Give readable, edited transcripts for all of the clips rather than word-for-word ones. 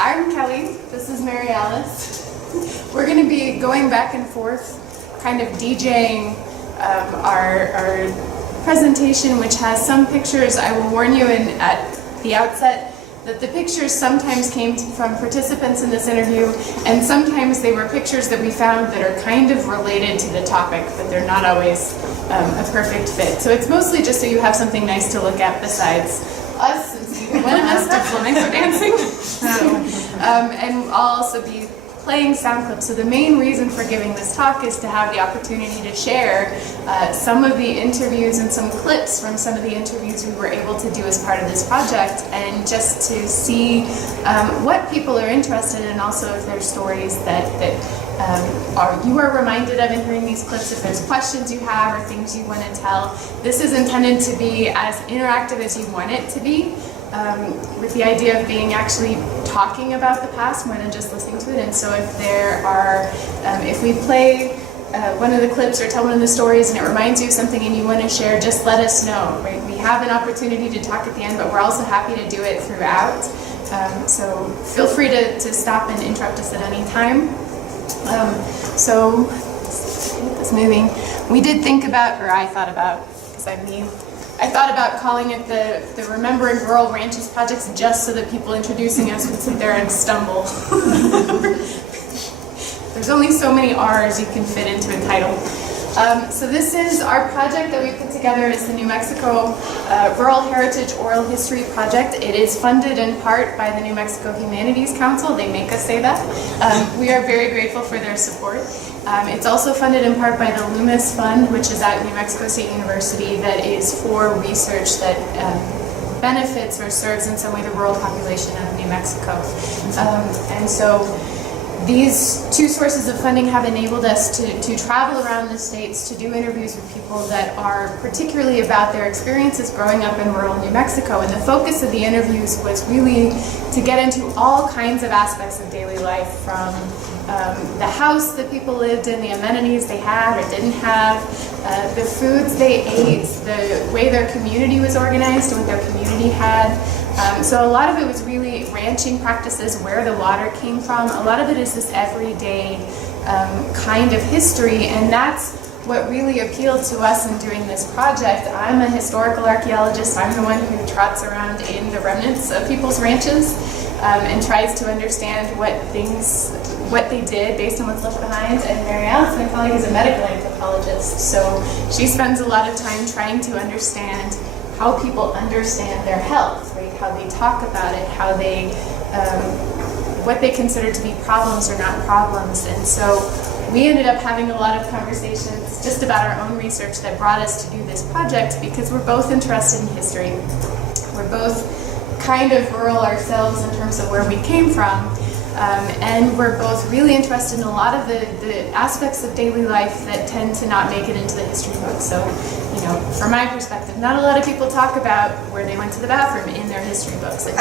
I'm Kelly. This is Mary Alice. We're going to be going back and forth, kind of DJing our presentation, which has some pictures. I will warn you at the outset that the pictures sometimes came from participants in this interview, and sometimes they were pictures that we found that are kind of related to the topic, but they're not always a perfect fit. So it's mostly just so you have something nice to look at besides us, since one of us did flamenco dancing. And I'll also be playing sound clips. So the main reason for giving this talk is to have the opportunity to share some of the interviews and some clips from some of the interviews we were able to do as part of this project, and just to see what people are interested in, and also if there's stories that you are reminded of in hearing these clips, if there's questions you have or things you want to tell. This is intended to be as interactive as you want it to be, with the idea of being actually talking about the past more than just listening to it. And so if there are, if we play one of the clips or tell one of the stories and it reminds you of something and you want to share, just let us know. Right? We have an opportunity to talk at the end, but we're also happy to do it throughout. So feel free to stop and interrupt us at any time. So let's get this moving. We did think about, or I thought about, because I'm me, I thought about calling it the Remembering Rural Ranches Projects, just so that people introducing us would sit there and stumble. There's only so many R's you can fit into a title. So this is our project that we put together. It's the New Mexico Rural Heritage Oral History Project. It is funded in part by the New Mexico Humanities Council. They make us say that. We are very grateful for their support. It's also funded in part by the Loomis Fund, which is at New Mexico State University, that is for research that benefits or serves in some way the rural population of New Mexico. And so these two sources of funding have enabled us to travel around the states to do interviews with people that are particularly about their experiences growing up in rural New Mexico. And the focus of the interviews was really to get into all kinds of aspects of daily life, from the house that people lived in, the amenities they had or didn't have, the foods they ate, the way their community was organized and what their community had. So a lot of it was really ranching practices, where the water came from. A lot of it is this everyday kind of history, and that's what really appealed to us in doing this project. I'm a historical archaeologist. I'm the one who trots around in the remnants of people's ranches and tries to understand what they did based on what's left behind. And Mary Alice, my colleague, is a medical anthropologist, so she spends a lot of time trying to understand how people understand their health, right? How they talk about it, how they, what they consider to be problems or not problems. And so we ended up having a lot of conversations just about our own research that brought us to do this project, because we're both interested in history. We're both kind of rural ourselves in terms of where we came from. And we're both really interested in a lot of the aspects of daily life that tend to not make it into the history books. So, you know, from my perspective, not a lot of people talk about where they went to the bathroom in their history books. Like,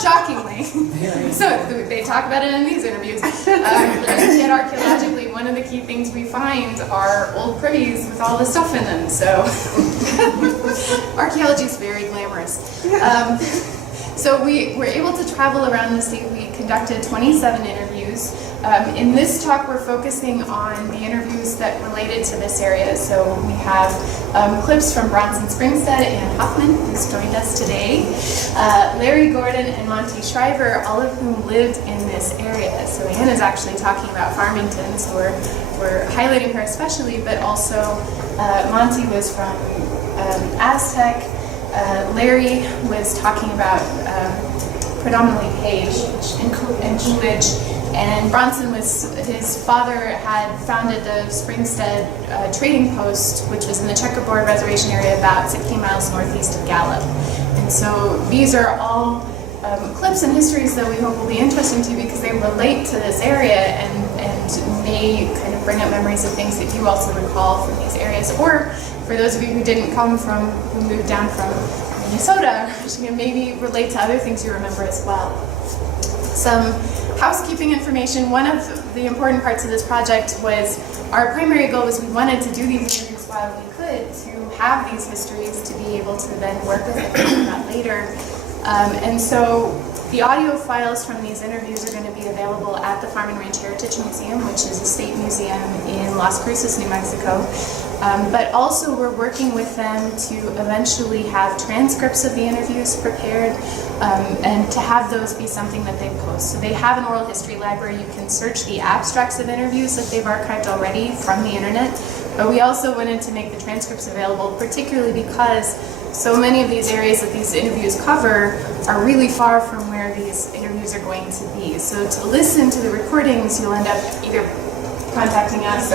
shockingly. So they talk about it in these interviews. Yet archaeologically, one of the key things we find are old privies with all the stuff in them. So archaeology is very glamorous. So we were able to travel around the state. We conducted 27 interviews. In this talk, we're focusing on the interviews that related to this area. So we have clips from Bronson Springstead and Hoffman, who's joined us today, Larry Gordon and Monty Shriver, all of whom lived in this area. So Anne is actually talking about Farmington, so we're highlighting her especially, but also Monty was from Aztec. Larry was talking about predominantly Page and Coolidge, and Bronson was, his father had founded the Springstead trading post, which was in the Checkerboard Reservation area about 16 miles northeast of Gallup. And so these are all clips and histories that we hope will be interesting to you, because they relate to this area and may kind of bring up memories of things that you also recall from these areas, or for those of you who didn't come from, who moved down from Minnesota, maybe relate to other things you remember as well. Some housekeeping information. One of the important parts of this project was, our primary goal was we wanted to do these interviews while we could, to have these histories to be able to then work with it that later. And so the audio files from these interviews are going to be available at the Farm and Ranch Heritage Museum, which is a state museum in Las Cruces, New Mexico. But also we're working with them to eventually have transcripts of the interviews prepared and to have those be something that they post. So they have an oral history library. You can search the abstracts of interviews that they've archived already from the internet. But we also wanted to make the transcripts available, particularly because so many of these areas that these interviews cover are really far from where these interviews are going to be. So to listen to the recordings, you'll end up either contacting us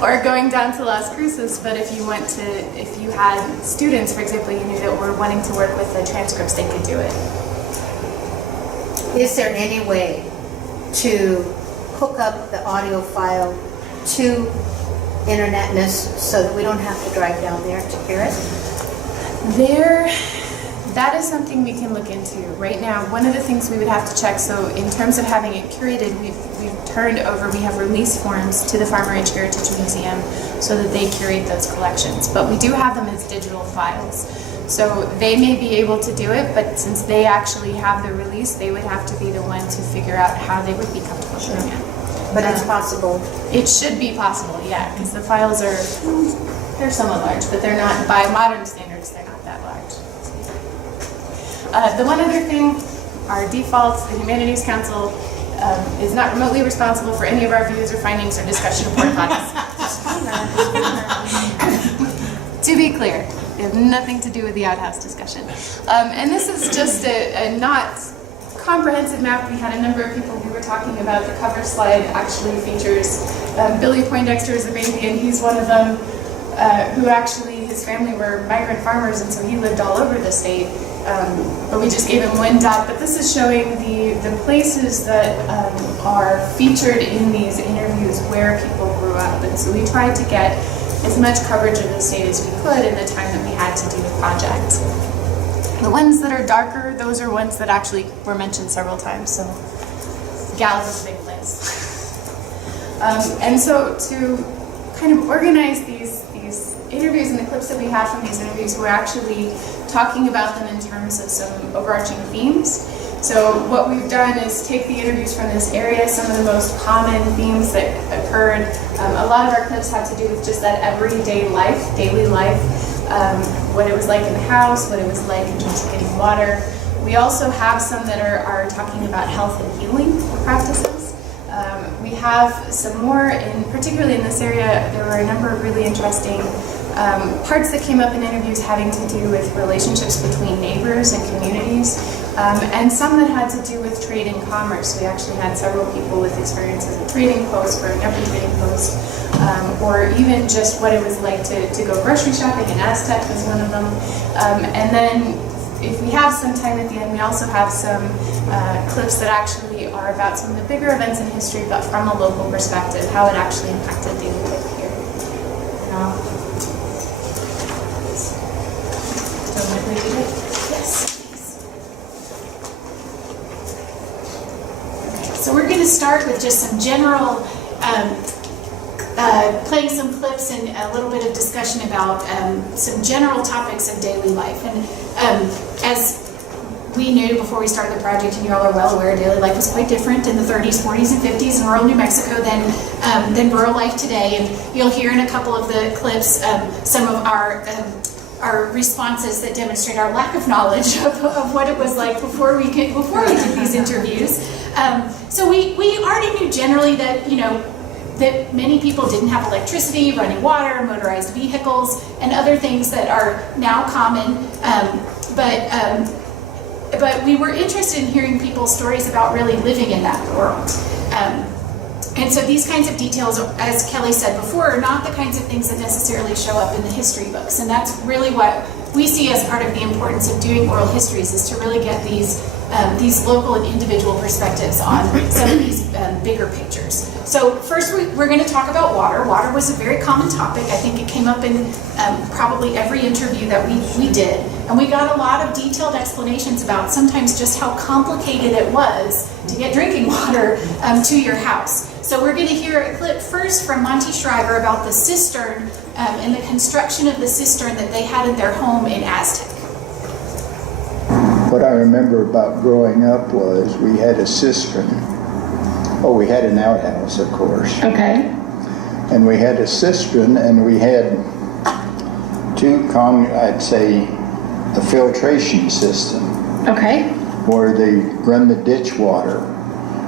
or going down to Las Cruces. But if you had students, for example, you knew that were wanting to work with the transcripts, they could do it. Is there any way to hook up the audio file to internetness so that we don't have to drive down there to hear it? That is something we can look into. Right now, one of the things we would have to check, so in terms of having it curated, we have release forms to the Farm and Ranch Heritage Museum so that they curate those collections. But we do have them as digital files. So they may be able to do it, but since they actually have the release, they would have to be the one to figure out how they would be comfortable doing it. But it's possible. It should be possible, yeah, because the files they're somewhat large, but they're not, by modern standards, they're not that large. The one other thing, our default, the Humanities Council, is not remotely responsible for any of our views or findings or discussion of board bodies. To be clear, they have nothing to do with the outhouse discussion. And this is just a not comprehensive map. We had a number of people who were talking about. The cover slide actually features Billy Poindexter as a baby, and he's one of them who actually, his family were migrant farmers, and so he lived all over the state. But we just gave him one dot. But this is showing the places that are featured in these interviews where people grew up. And so we tried to get as much coverage of the state as we could in the time that we had to do the project. The ones that are darker, those are ones that actually were mentioned several times. So Gallup is a big place. And so to kind of organize these interviews and the clips that we have from these interviews, we're actually talking about them in terms of some overarching themes. So what we've done is take the interviews from this area, some of the most common themes that occurred. A lot of our clips have to do with just that everyday life, daily life, what it was like in the house, what it was like in terms of getting water. We also have some that are talking about health and healing practices. We have some more, particularly in this area, there were a number of really interesting parts that came up in interviews having to do with relationships between neighbors and communities, and some that had to do with trade and commerce. We actually had several people with experiences of trading posts, growing up in trading posts, or even just what it was like to go grocery shopping, and Aztec was one of them. And then if we have some time at the end, we also have some clips that actually are about some of the bigger events in history, but from a local perspective, how it actually impacted daily life here. Yes. Okay, so we're going to start with just some general, playing some clips and a little bit of discussion about some general topics of daily life. And as we knew before we started the project, and you all are well aware, daily life was quite different in the 30s, 40s, and 50s in rural New Mexico than rural life today. And you'll hear in a couple of the clips some of our responses that demonstrate our lack of knowledge of what it was like before we did these interviews. So we already knew generally that that many people didn't have electricity, running water, motorized vehicles, and other things that are now common. But we were interested in hearing people's stories about really living in that world. And so these kinds of details, as Kelly said before, are not the kinds of things that necessarily show up in the history books. And that's really what we see as part of the importance of doing oral histories, is to really get these local and individual perspectives on some of these bigger pictures. So first we're going to talk about water. Water was a very common topic. I think it came up in probably every interview that we did. And we got a lot of detailed explanations about sometimes just how complicated it was to get drinking water to your house. So we're going to hear a clip first from Monty Schreiber about the cistern and the construction of the cistern that they had in their home in Aztec. What I remember about growing up was we had a cistern. Oh, we had an outhouse, of course. Okay. And we had a cistern, and we had I'd say, a filtration system Okay. where they run the ditch water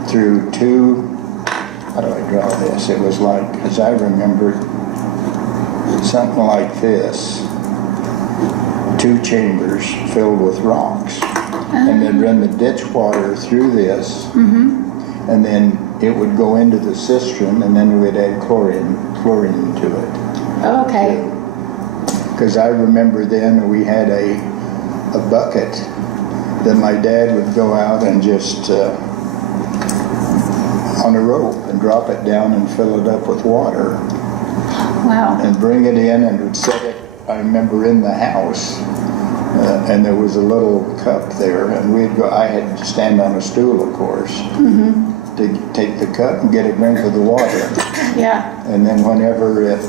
through two, how do I draw this? It was like, as I remember, something like this. Two chambers filled with rocks. And they'd run the ditch water through this, and then it would go into the cistern, and then we'd add chlorine to it. Oh, okay. Because I remember then we had a bucket that my dad would go out and just on a rope and drop it down and fill it up with water. Wow. And bring it in and would set it, I remember, in the house. And there was a little cup there, and I had to stand on a stool, of course, to take the cup and get a drink of the water. Yeah. And then whenever it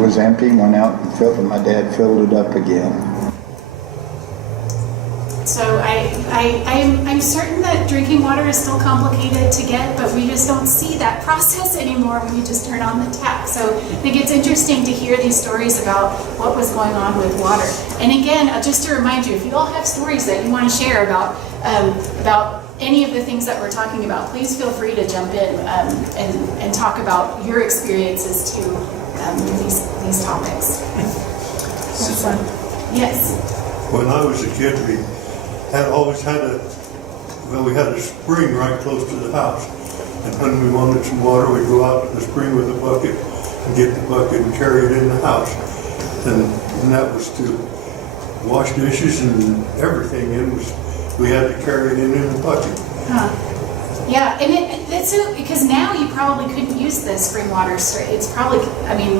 was empty, went out and filled it. My dad filled it up again. So I'm certain that drinking water is still complicated to get, but we just don't see that process anymore when you just turn on the tap. So I think it's interesting to hear these stories about what was going on with water. And again, just to remind you, if you all have stories that you want to share about any of the things that we're talking about, please feel free to jump in and talk about your experiences to these topics. Yes. When I was a kid, we always had a spring right close to the house. And when we wanted some water, we'd go out to the spring with a bucket and get the bucket and carry it in the house. And that was to wash dishes and everything. We had to carry it in the bucket. Huh. Yeah, and that's because now you probably couldn't use the spring water straight. It's probably,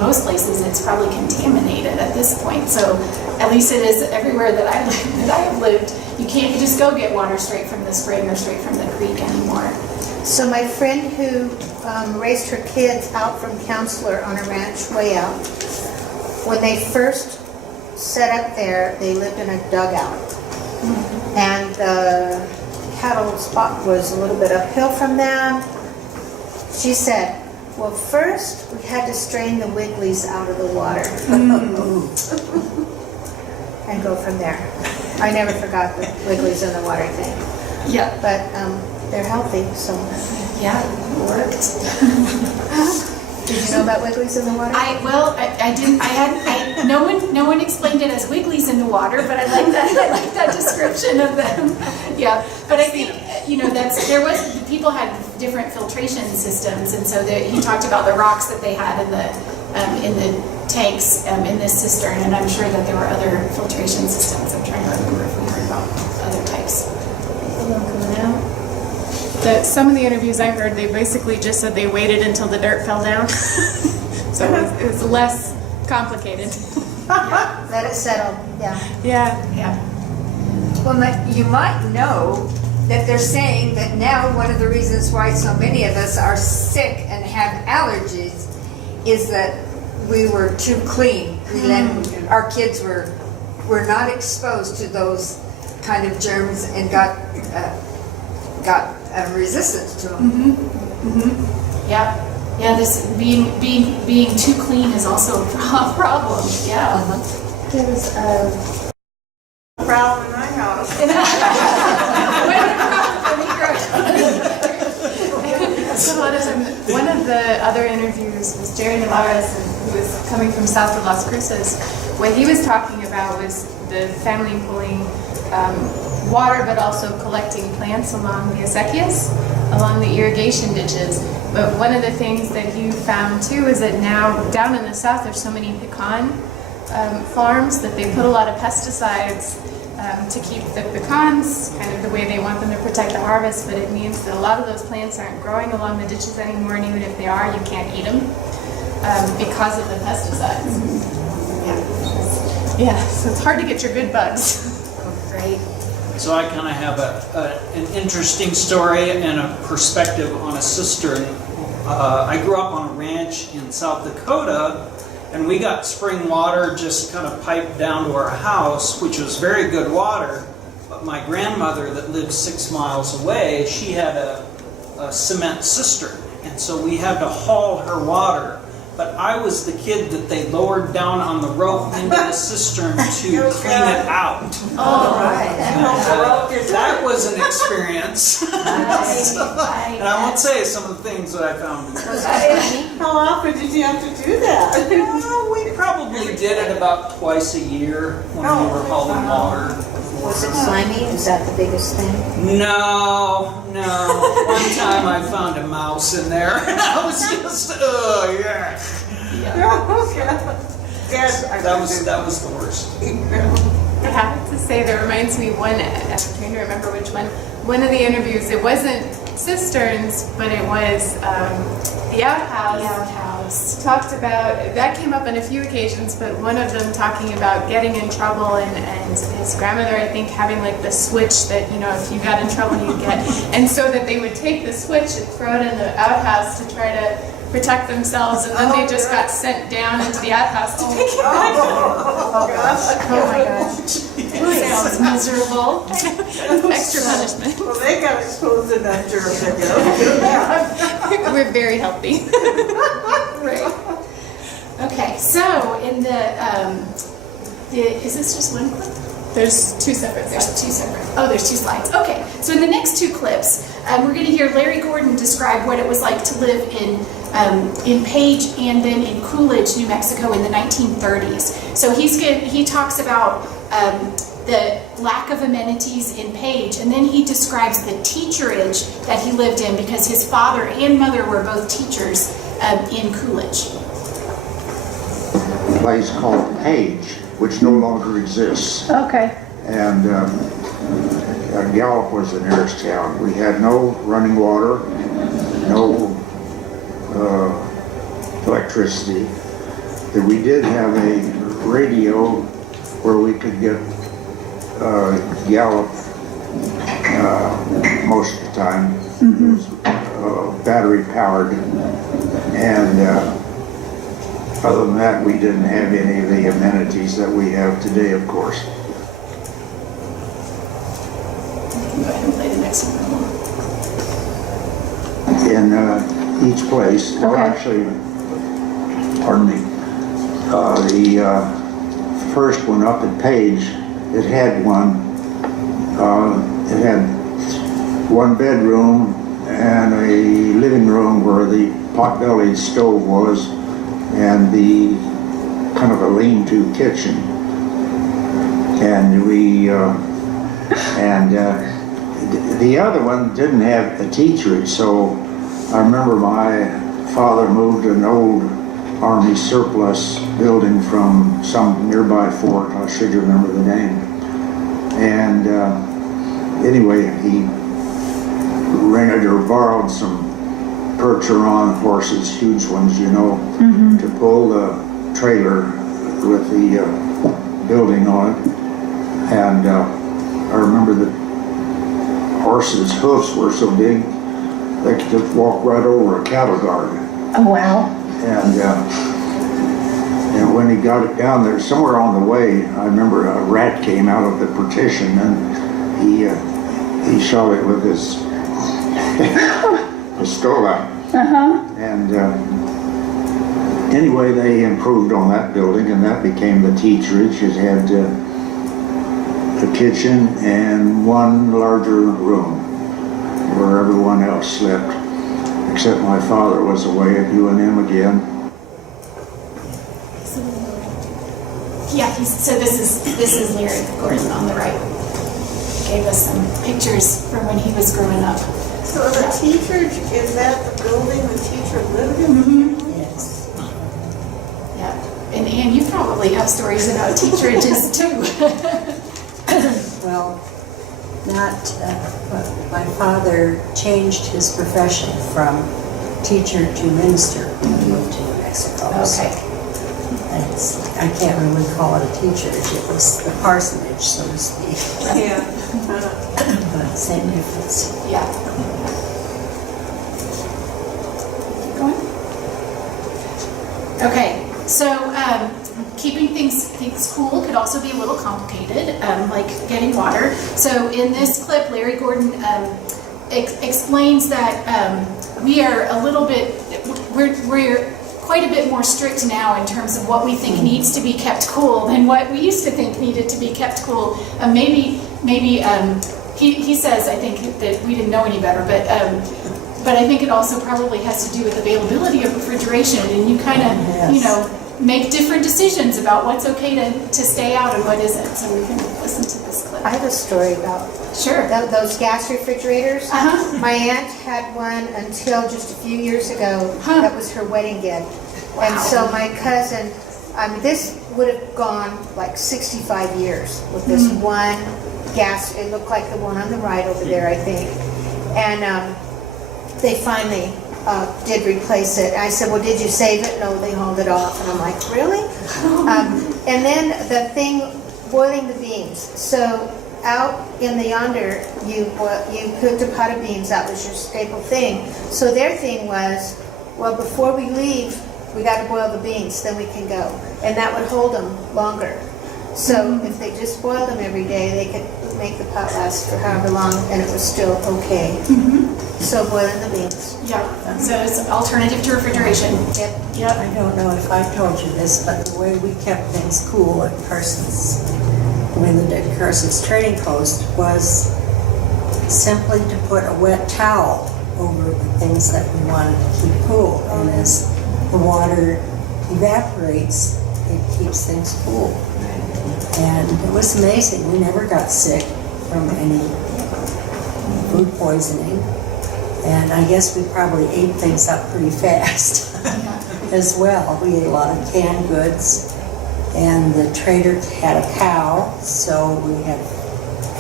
most places it's probably contaminated at this point. So at least it is everywhere that I have lived. You can't just go get water straight from the spring or straight from the creek anymore. So my friend who raised her kids out from Counselor on a ranch way out, when they first set up there, they lived in a dugout. And the cattle spot was a little bit uphill from them. She said, well, first we had to strain the wigglies out of the water and go from there. I never forgot the wigglies in the water thing. Yeah. But they're healthy, so. Yeah, it worked. Did you know about wigglies in the water? I didn't. No one explained it as wigglies in the water, but I like that description of them. Yeah, but I think people had different filtration systems, and so he talked about the rocks that they had in the tanks in this cistern, and I'm sure that there were other filtration systems. I'm trying to remember if we heard about other types. Some of the interviews I heard, they basically just said they waited until the dirt fell down. So it was less complicated. Let it settle, yeah. Yeah. Well, you might know that they're saying that now one of the reasons why so many of us are sick and have allergies is that we were too clean. Our kids were not exposed to those kind of germs and got resistance to them. Yeah. This being too clean is also a problem. Yeah. There was Problem in my house. One of the other interviews was Jerry Navarez, who was coming from south of Las Cruces. What he was talking about was the family pulling water, but also collecting plants along the acequias, along the irrigation ditches. But one of the things that he found too is that now down in the south there's so many pecan farms that they put a lot of pesticides to keep the pecans kind of the way they want them to protect the harvest, but it means that a lot of those plants aren't growing along the ditches anymore, and even if they are, you can't eat them because of the pesticides. Yeah, so it's hard to get your good bugs. Right. So I kind of have an interesting story and a perspective on a cistern. I grew up on a ranch in South Dakota, And we got spring water just kind of piped down to our house, which was very good water. But my grandmother that lived 6 miles away, she had a cement cistern. And so we had to haul her water. But I was the kid that they lowered down on the rope into the cistern to clean it out. All right. That was an experience. And I won't say some of the things that I found. How often did you have to do that? We probably did it about twice a year when we were hauling water. Was it slimy? Is that the biggest thing? No. One time I found a mouse in there, and I was just, yeah. That was the worst. I have to say, that reminds me one, I'm trying to remember which one of the interviews, it wasn't cisterns, but it was the outhouse. The outhouse. Talked about, that came up on a few occasions, but one of them talking about getting in trouble and his grandmother, I think, having like the switch that, you know, if you got in trouble you'd get. And so that they would take the switch and throw it in the outhouse to try to protect themselves, and then they just got sent down into the outhouse to take it back. Oh my gosh. Sounds miserable. Extra punishment. Well, they got exposed to that germ, I guess. We're very healthy. Right. Okay, so in is this just one clip? There's two separate. There's two separate. Oh, there's two slides. Okay, so in the next two clips, we're going to hear Larry Gordon describe what it was like to live in Page and then in Coolidge, New Mexico in the 1930s. So he talks about the lack of amenities in Page, and then he describes the teacherage that he lived in because his father and mother were both teachers in Coolidge. A place called Page, which no longer exists. Okay. And Gallup was the nearest town. We had no running water, no electricity. But we did have a radio where we could get Gallup most of the time. It was battery powered. And other than that, we didn't have any of the amenities that we have today, of course. Go ahead and play the next one. In each place, well, actually, pardon me, the first one up at Page, it had one bedroom and a living room where the pot-bellied stove was, and the kind of a lean-to kitchen. And the other one didn't have a teacherage, so I remember my father moved an old Army surplus building from some nearby fort. I should remember the name. And anyway, he rented or borrowed some Percheron horses, huge ones, you know, to pull the trailer with the building on it. And I remember the horses' hoofs were so big they could just walk right over a cattle guard. Oh, wow. And when he got it down there, somewhere on the way, I remember a rat came out of the partition, and he shot it with his pistola. And anyway, they improved on that building, and that became the teacherage. It had a kitchen and one larger room where everyone else slept, except my father was away at UNM again. Yeah, so this is Larry Gordon on the right. Gave us some pictures from when he was growing up. So the teacherage, is that the building the teacher lived in? Yes. Yeah, and Ann, you probably have stories about teacherages too. Well, my father changed his profession from teacher to minister when he moved to New Mexico. Okay. I can't really call it a teacherage, it was the parsonage, so to speak. Yeah. But same difference. Yeah. Keep going. Okay, So keeping things cool could also be a little complicated, like getting water. So in this clip, Larry Gordon explains that we are a little bit, we're quite a bit more strict now in terms of what we think needs to be kept cool than what we used to think needed to be kept cool. Maybe he says, I think, that we didn't know any better, but I think it also probably has to do with availability of refrigeration, and you kind of, you know, make different decisions about what's okay to stay out and what isn't. So we can listen to this clip. I have a story about those gas refrigerators. My aunt had one until just a few years ago. That was her wedding gift. Wow. And so my cousin, this would have gone like 65 years with this one gas. It looked like the one on the right over there, I think. And they finally did replace it. I said, well, did you save it? No, they hauled it off. And I'm like, really? And then the thing, boiling the beans. So out in the yonder, you cooked a pot of beans. That was your staple thing. So their thing was, well, before we leave, we got to boil the beans, then we can go. And that would hold them longer. So if they just boiled them every day, they could make the pot last for however long, and it was still okay. So boiling the beans. Yeah, so it's an alternative to refrigeration. Yep. I don't know if I told you this, but the way we kept things cool at Carson's, when the Carson's Trading Post, was simply to put a wet towel over the things that we wanted to keep cool. And as the water evaporates, it keeps things cool. And it was amazing. We never got sick from any food poisoning. And I guess we probably ate things up pretty fast as well. We ate a lot of canned goods. And the trader had a cow, so we had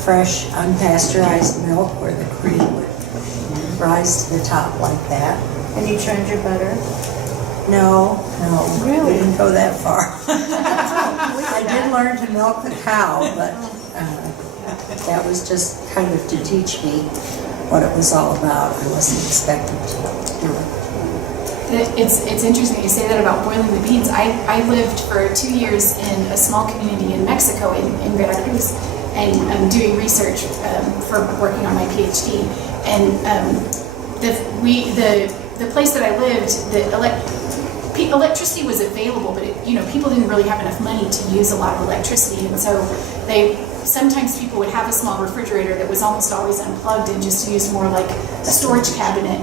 fresh, unpasteurized milk where the cream would rise to the top like that. And you churned your butter? No, Really? we didn't go that far. I did learn to milk the cow, but that was just kind of to teach me what it was all about. I wasn't expected to do it. It's interesting you say that about boiling the beans. I lived for 2 years in a small community in Mexico, in Veracruz, and doing research for working on my PhD. And the place that I lived, electricity was available, but people didn't really have enough money to use a lot of electricity, and so sometimes people would have a small refrigerator that was almost always unplugged and just used more like a storage cabinet.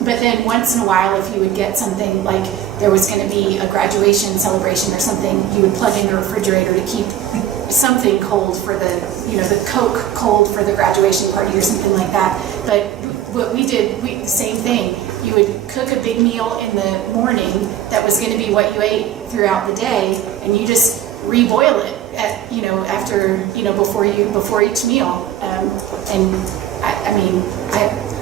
But then once in a while, if you would get something like there was going to be a graduation celebration or something, you would plug in the refrigerator to keep something cold for the Coke cold for the graduation party or something like that. But what we did, same thing. You would cook a big meal in the morning that was going to be what you ate throughout the day, and you just reboil it after before each meal. And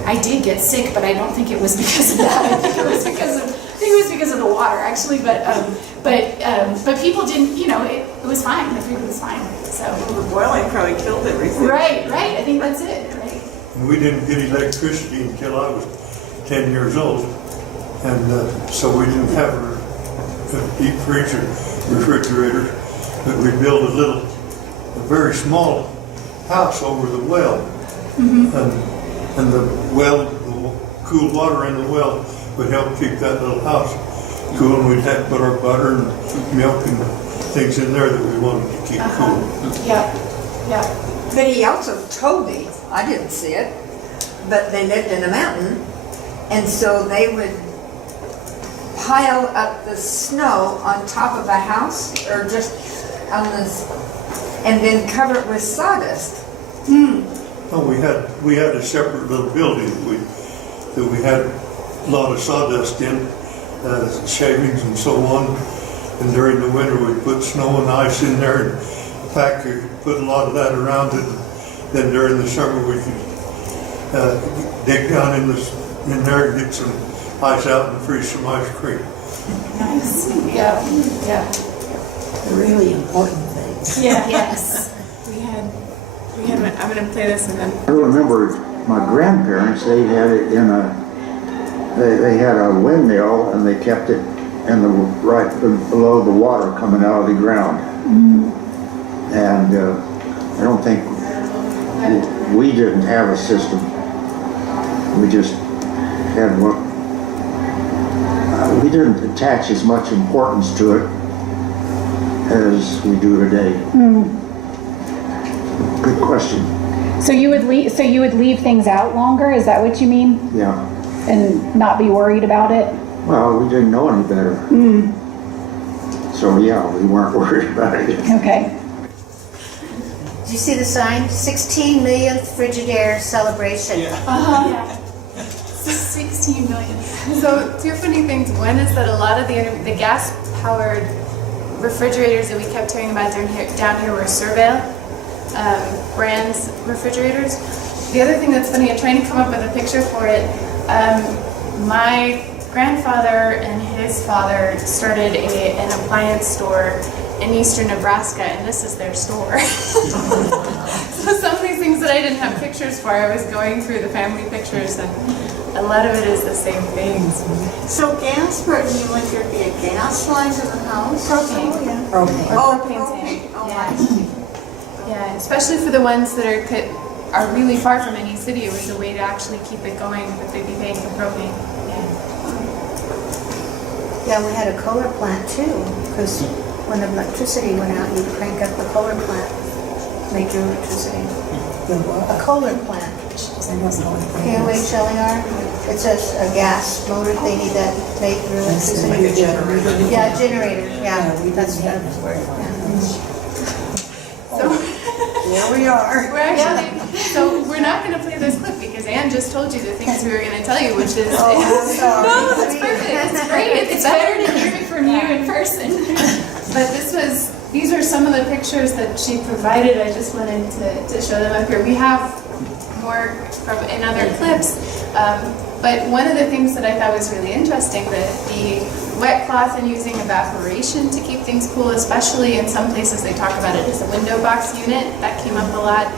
I did get sick, but I don't think it was because of that. I think it was because of the water, actually. But people didn't. It was fine. The food was fine. So The boiling probably killed everything. right. I think that's it. Right. And we didn't get electricity until I was 10 years old, and so we didn't have a deep fridge or refrigerator, but we built a very small house over the well, and the cool water in the well would help keep that little house cool, and we'd have to put our butter and milk and things in there that we wanted to keep cool. Yeah. But he also told me, I didn't see it, but they lived in a mountain, and so they would pile up the snow on top of a house, or just on this, and then cover it with sawdust. Oh, we had a separate little building that we had a lot of sawdust in, shavings and so on. And during the winter, we'd put snow and ice in there and put a lot of that around it. Then during the summer, we could dig down in there and get some ice out and freeze some ice cream. Nice. Yeah. The really important things. Yeah. Yes. We had. I'm going to play this and then. I remember my grandparents, they had it in they had a windmill, and they kept it and right below the water coming out of the ground. And I don't think, we didn't have a system. We just had what, we didn't attach as much importance to it as we do today. Good question. So you would leave things out longer? Is that what you mean? Yeah. And not be worried about it? Well, we didn't know any better. So yeah, we weren't worried about it. Okay. Did you see the sign? 16 millionth Frigidaire celebration. Yeah. 16 million. So two funny things. One is that a lot of the gas-powered refrigerators that we kept hearing about down here were Survey brands refrigerators. The other thing that's funny, I'm trying to come up with a picture for it. My grandfather and his father started an appliance store in eastern Nebraska, and this is their store. So some of these things that I didn't have pictures for, I was going through the family pictures, and a lot of it is the same things. So gas, but you like there'd be a gas line to the house? Propane. Oh, yeah. Propane. Oh, Propane tank. propane. Oh, Yeah. I see. Yeah, especially for the ones that are really far from any city, it was a way to actually keep it going, but they'd be paying for propane. Yeah, we had a Kohler plant too, because when the electricity went out, you'd crank up the Kohler plant, make your electricity. The what? A Kohler plant. I don't know what that is. KOHLER. It's a gas motor thingy that made your electricity. Like a generator. Yeah, a generator. Yeah, We that's didn't have it. So Here we are. we're actually, so we're not going to play this clip because Anne just told you the things we were going to tell you, which is Oh, I'm sorry. no, that's perfect. It's great. It's better to hear it from you in person. But these are some of the pictures that she provided. I just wanted to show them up here. We have more in other clips. But one of the things that I thought was really interesting, the wet cloth and using evaporation to keep things cool, especially in some places they talk about it as a window box unit. That came up a lot.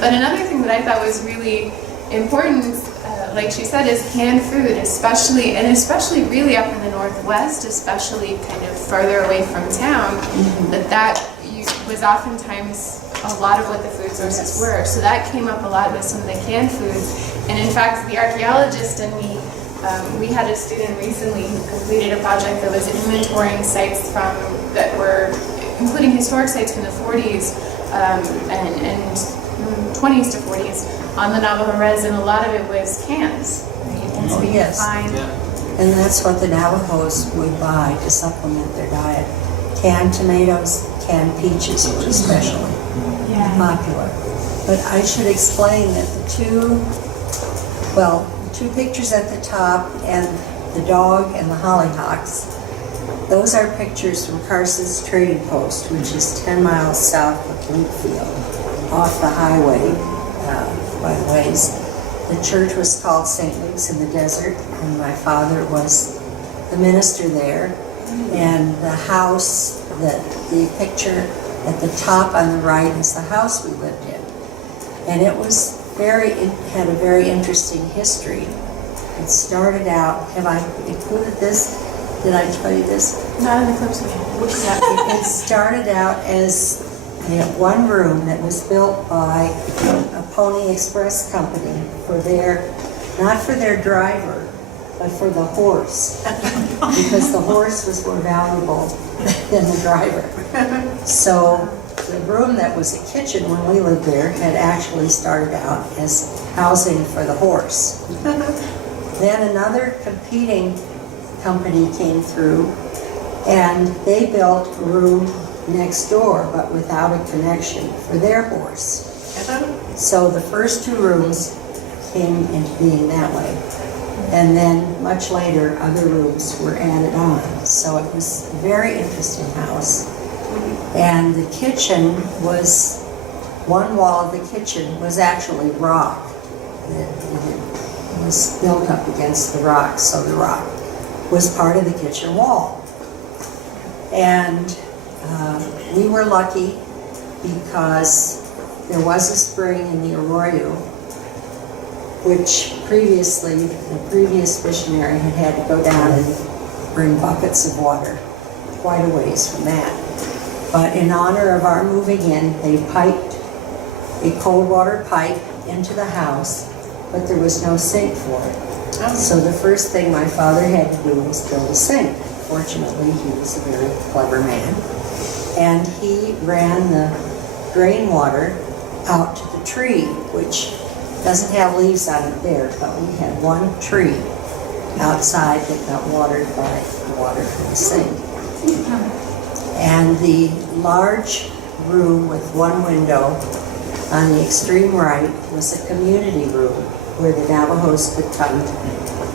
But another thing that I thought was really important, like she said, is canned food, especially really up in the Northwest, especially kind of further away from town, that was oftentimes a lot of what the food sources were. So that came up a lot with some of the canned foods. And in fact, the archaeologist and me, we had a student recently who completed a project that was inventorying sites that were, including historic sites from the 40s and 20s to 40s on the Navajo Res, and a lot of it was cans. And so you yes. find And that's what the Navajos would buy to supplement their diet. Canned tomatoes, canned peaches were especially popular. But I should explain that the two pictures at the top and the dog and the hollyhocks, those are pictures from Carson's Trading Post, which is 10 miles south of Bluefield, off the highway by the ways. The church was called St. Luke's in the Desert, and my father was the minister there. And the house, the picture at the top on the right is the house we lived in. And it had a very interesting history. It started out, have I included this? Did I tell you this? not in the clips. It started out as one room that was built by a Pony Express company not for their driver, but for the horse, because the horse was more valuable than the driver. So the room that was a kitchen when we lived there had actually started out as housing for the horse. Then another competing company came through, and they built a room next door, but without a connection for their horse. So the first two rooms came into being that way. And then much later, other rooms were added on. So it was a very interesting house. And the kitchen one wall of the kitchen was actually rock. It was built up against the rock, so the rock was part of the kitchen wall. And we were lucky because there was a spring in the arroyo, which the previous missionary had to go down and bring buckets of water quite a ways from that. But in honor of our moving in, they piped a cold water pipe into the house, but there was no sink for it. So the first thing my father had to do was build a sink. Fortunately, he was a very clever man. And he ran the drain water out to the tree, which doesn't have leaves on it there, but we had one tree outside that got watered by the water from the sink. And the large room with one window on the extreme right was a community room where the Navajos could come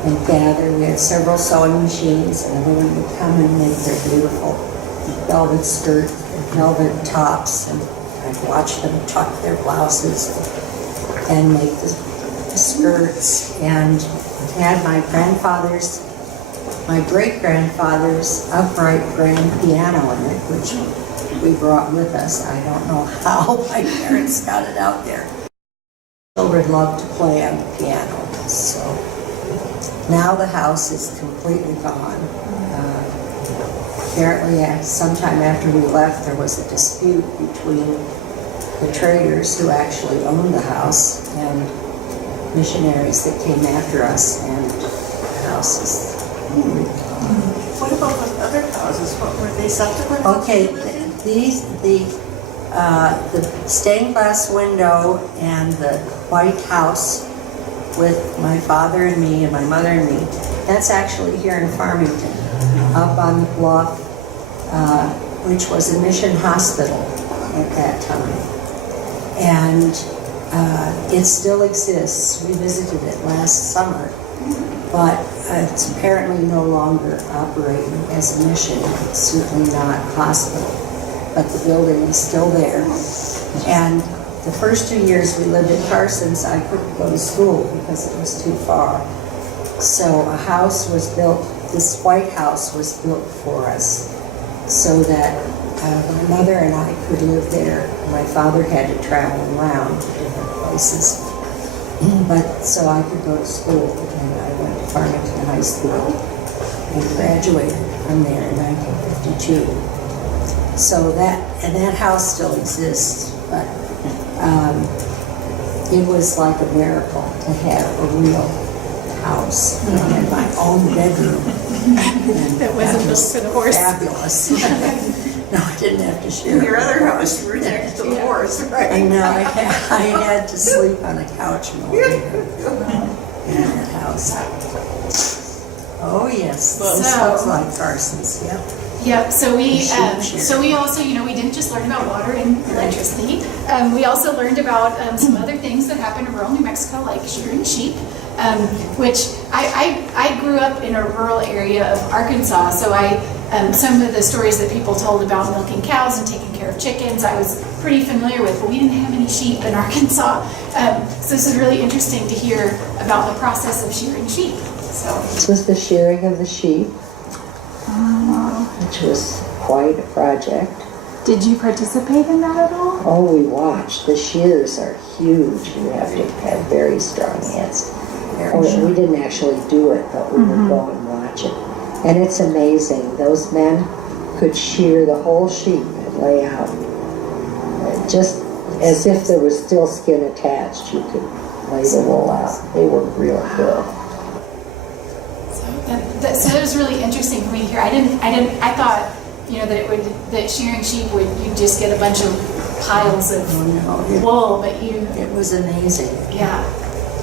and gather. We had several sewing machines, and everyone would come and make their beautiful velvet skirts and velvet tops, and I'd watch them tuck their blouses and make the skirts, and had my great-grandfather's upright grand piano in it, which we brought with us. I don't know how my parents got it out there. Children love to play on the piano, so now the house is completely gone. Apparently, sometime after we left, there was a dispute between the traders who actually owned the house and missionaries that came after us, and the house is What about those other houses? What were they subsequent? okay. The stained glass window and the white house with my father and me and my mother and me, that's actually here in Farmington, up on the bluff, which was a mission hospital at that time. And it still exists. We visited it last summer, but it's apparently no longer operating as a mission. It's certainly not a hospital, but the building is still there. And the first 2 years we lived at Carson's, I couldn't go to school because it was too far. So a house was built, this white house was built for us so that my mother and I could live there. My father had to travel around to different places, but so I could go to school, and I went to Farmington High School and graduated from there in 1952. So that house still exists, but it was like a miracle to have a real house and my own bedroom. That wasn't built for the horse. Fabulous. No, I didn't have to share. Your other house, you were next to the horse, right? I know, I had to sleep on a couch in the living room in that house. Oh, yes, this sounds like Carson's, yep. Yep. So we also, we didn't just learn about water and electricity. We also learned about some other things that happen in rural New Mexico, like shearing sheep, which I grew up in a rural area of Arkansas. So some of the stories that people told about milking cows and taking care of chickens, I was pretty familiar with, but we didn't have any sheep in Arkansas. So this is really interesting to hear about the process of shearing sheep. So this was the shearing of the sheep, which was quite a project. Did you participate in that at all? Oh, we watched. The shears are huge. You have to have very strong hands. We didn't actually do it, but we would go and watch it. And it's amazing. Those men could shear the whole sheep and lay out. Just as if there was still skin attached, you could lay the wool out. They were real good. So that was really interesting for me to hear. I thought, that shearing sheep you'd just get a bunch of piles of wool, but it was amazing. Yeah.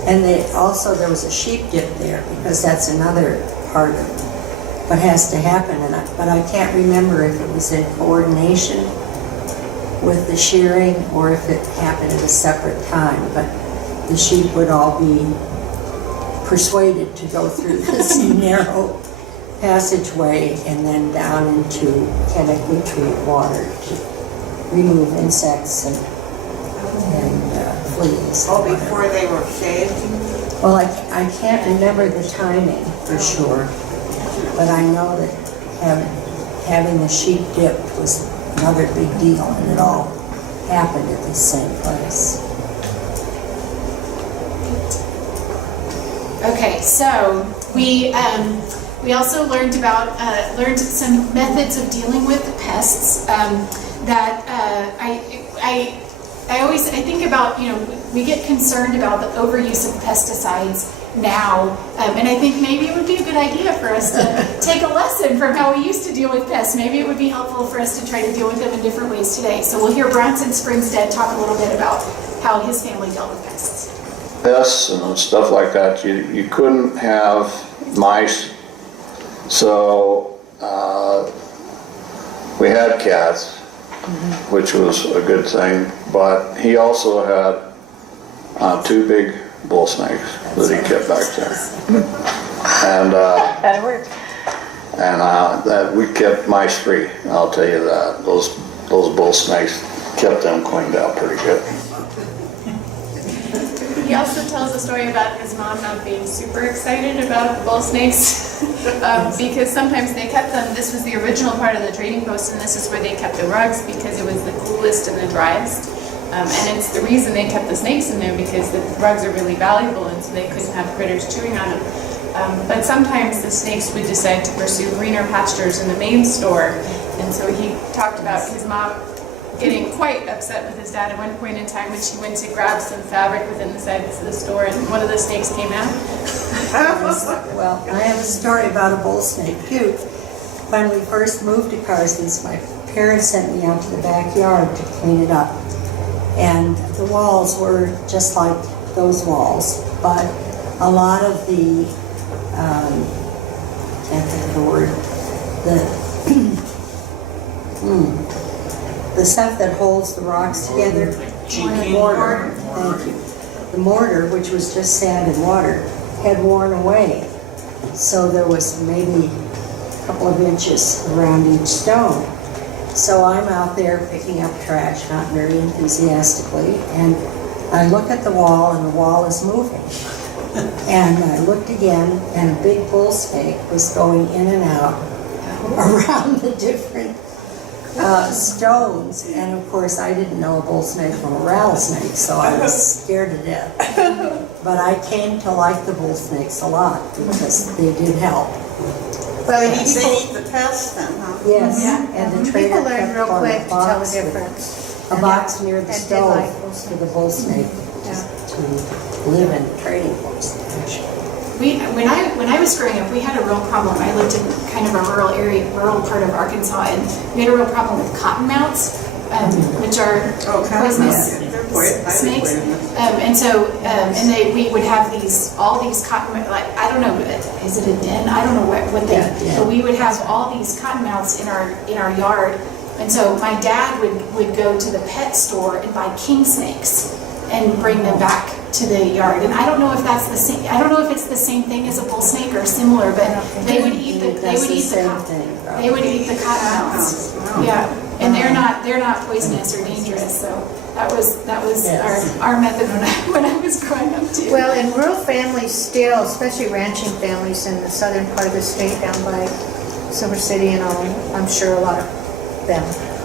And there was a sheep dip there, because that's another part of what has to happen. But I can't remember if it was in coordination with the shearing or if it happened at a separate time. But the sheep would all be persuaded to go through this narrow passageway and then down into chemically treated water to remove insects and fleas. Oh, before they were shaved? Well, I can't remember the timing for sure, but I know that having the sheep dipped was another big deal, and it all happened at the same place. Okay, so we We also learned some methods of dealing with pests that I think about, we get concerned about the overuse of pesticides now, and I think maybe it would be a good idea for us to take a lesson from how we used to deal with pests. Maybe it would be helpful for us to try to deal with them in different ways today. So we'll hear Bronson Springstead talk a little bit about how his family dealt with pests. Pests and stuff like that, you couldn't have mice, so we had cats, which was a good thing, but he also had 2 big bull snakes that he kept back there. And That'll work. and that we kept mice free, I'll tell you that. Those bull snakes kept them cleaned out pretty good. He also tells a story about his mom not being super excited about the bull snakes because sometimes they kept them. This was the original part of the trading post, and this is where they kept the rugs because it was the coolest and the driest. And it's the reason they kept the snakes in there, because the rugs are really valuable, and so they couldn't have critters chewing on them. But sometimes the snakes would decide to pursue greener pastures in the main store, and so he talked about his mom getting quite upset with his dad at one point in time when she went to grab some fabric within the sides of the store, and one of the snakes came out. Well, I have a story about a bull snake too. When we first moved to Carson's, my parents sent me out to the backyard to clean it up. And the walls were just like those walls, but a lot of the, can't think of the word, the stuff that holds the rocks together, mortar, thank you. The mortar, which was just sand and water, had worn away. So there was maybe a couple of inches around each stone. So I'm out there picking up trash, not very enthusiastically, and I look at the wall, and the wall is moving. And I looked again, and a big bull snake was going in and out around the different stones. And of course, I didn't know a bull snake from a rattlesnake, so I was scared to death. But I came to like the bull snakes a lot because they did help. Well, they eat the pests then, huh? Yes, and the trader People learn kept real on quick a to tell the box, difference. a box near the And stove did like bull for the bull snake to live in the trading post. When I was growing up, we had a real problem. I lived in kind of a rural part of Arkansas, and we had a real problem with cottonmouths, which are poisonous snakes. We would have all these cotton, like, I don't know, is it a den? I don't know what they, but we would have all these cottonmouths in our yard. And so my dad would go to the pet store and buy king snakes and bring them back to the yard. And I don't know if that's the same. I don't know if it's the same thing as a bull snake or similar, but they would eat the cottonmouths. Yeah, and they're not poisonous or dangerous. So that was our method when I was growing up too. Well, in rural families still, especially ranching families in the southern part of the state down by Silver City and all, I'm sure a lot of them.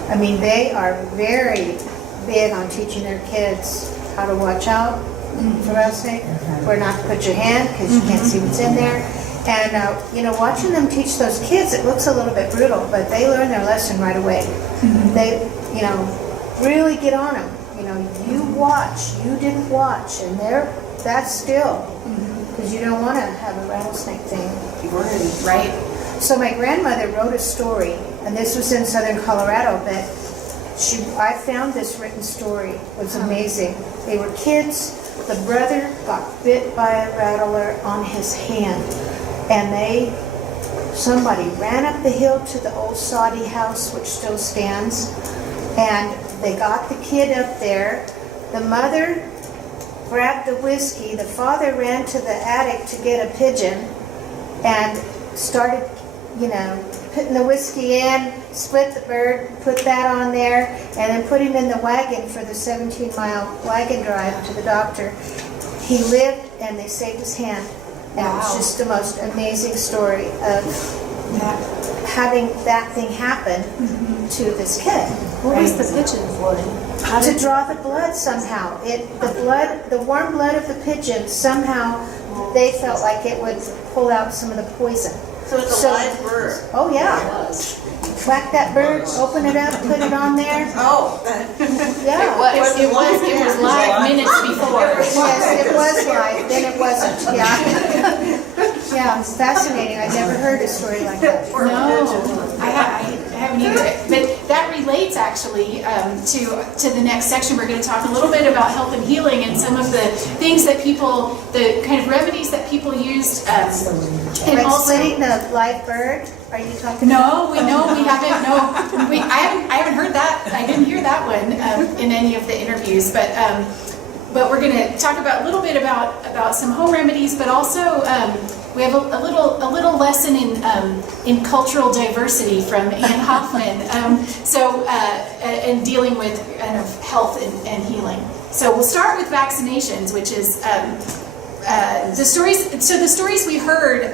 I mean, they are very big on teaching their kids how to watch out for rattlesnake, where not to put your hand because you can't see what's in there. And, watching them teach those kids, it looks a little bit brutal, but they learn their lesson right away. They, really get on them. You watch, you didn't watch, and that's still, because you don't want to have a rattlesnake thing. Right. So my grandmother wrote a story, and this was in southern Colorado, but I found this written story. It was amazing. They were kids. The brother got bit by a rattler on his hand, and somebody ran up the hill to the old soddy house, which still stands, and they got the kid up there. The mother grabbed the whiskey. The father ran to the attic to get a pigeon and started, putting the whiskey in, split the bird, put that on there, and then put him in the wagon for the 17-mile wagon drive to the doctor. He lived, and they saved his hand. And it was just the most amazing story of having that thing happen to this kid. What was the pigeon blood? To draw the blood somehow. The warm blood of the pigeon, somehow they felt like it would pull out some of the poison. So it's a live bird. Oh, yeah. Whack that bird, open it up, put it on there. Oh. Yeah. It was live minutes before. Yes, it was live, then it wasn't, yeah. Yeah, it's fascinating. I never heard a story like that. No, I haven't either. But that relates actually to the next section. We're going to talk a little bit about health and healing and some of the things that people, the kind of remedies that people used. And Like also, slitting the live bird? Are you talking no, we haven't. No, I haven't heard that. I didn't hear that one in any of the interviews. But we're going to talk about a little bit about some home remedies, but also we have a little lesson in cultural diversity from Ann Hoffman. And dealing with kind of health and healing. So we'll start with vaccinations, which is the stories. So the stories we heard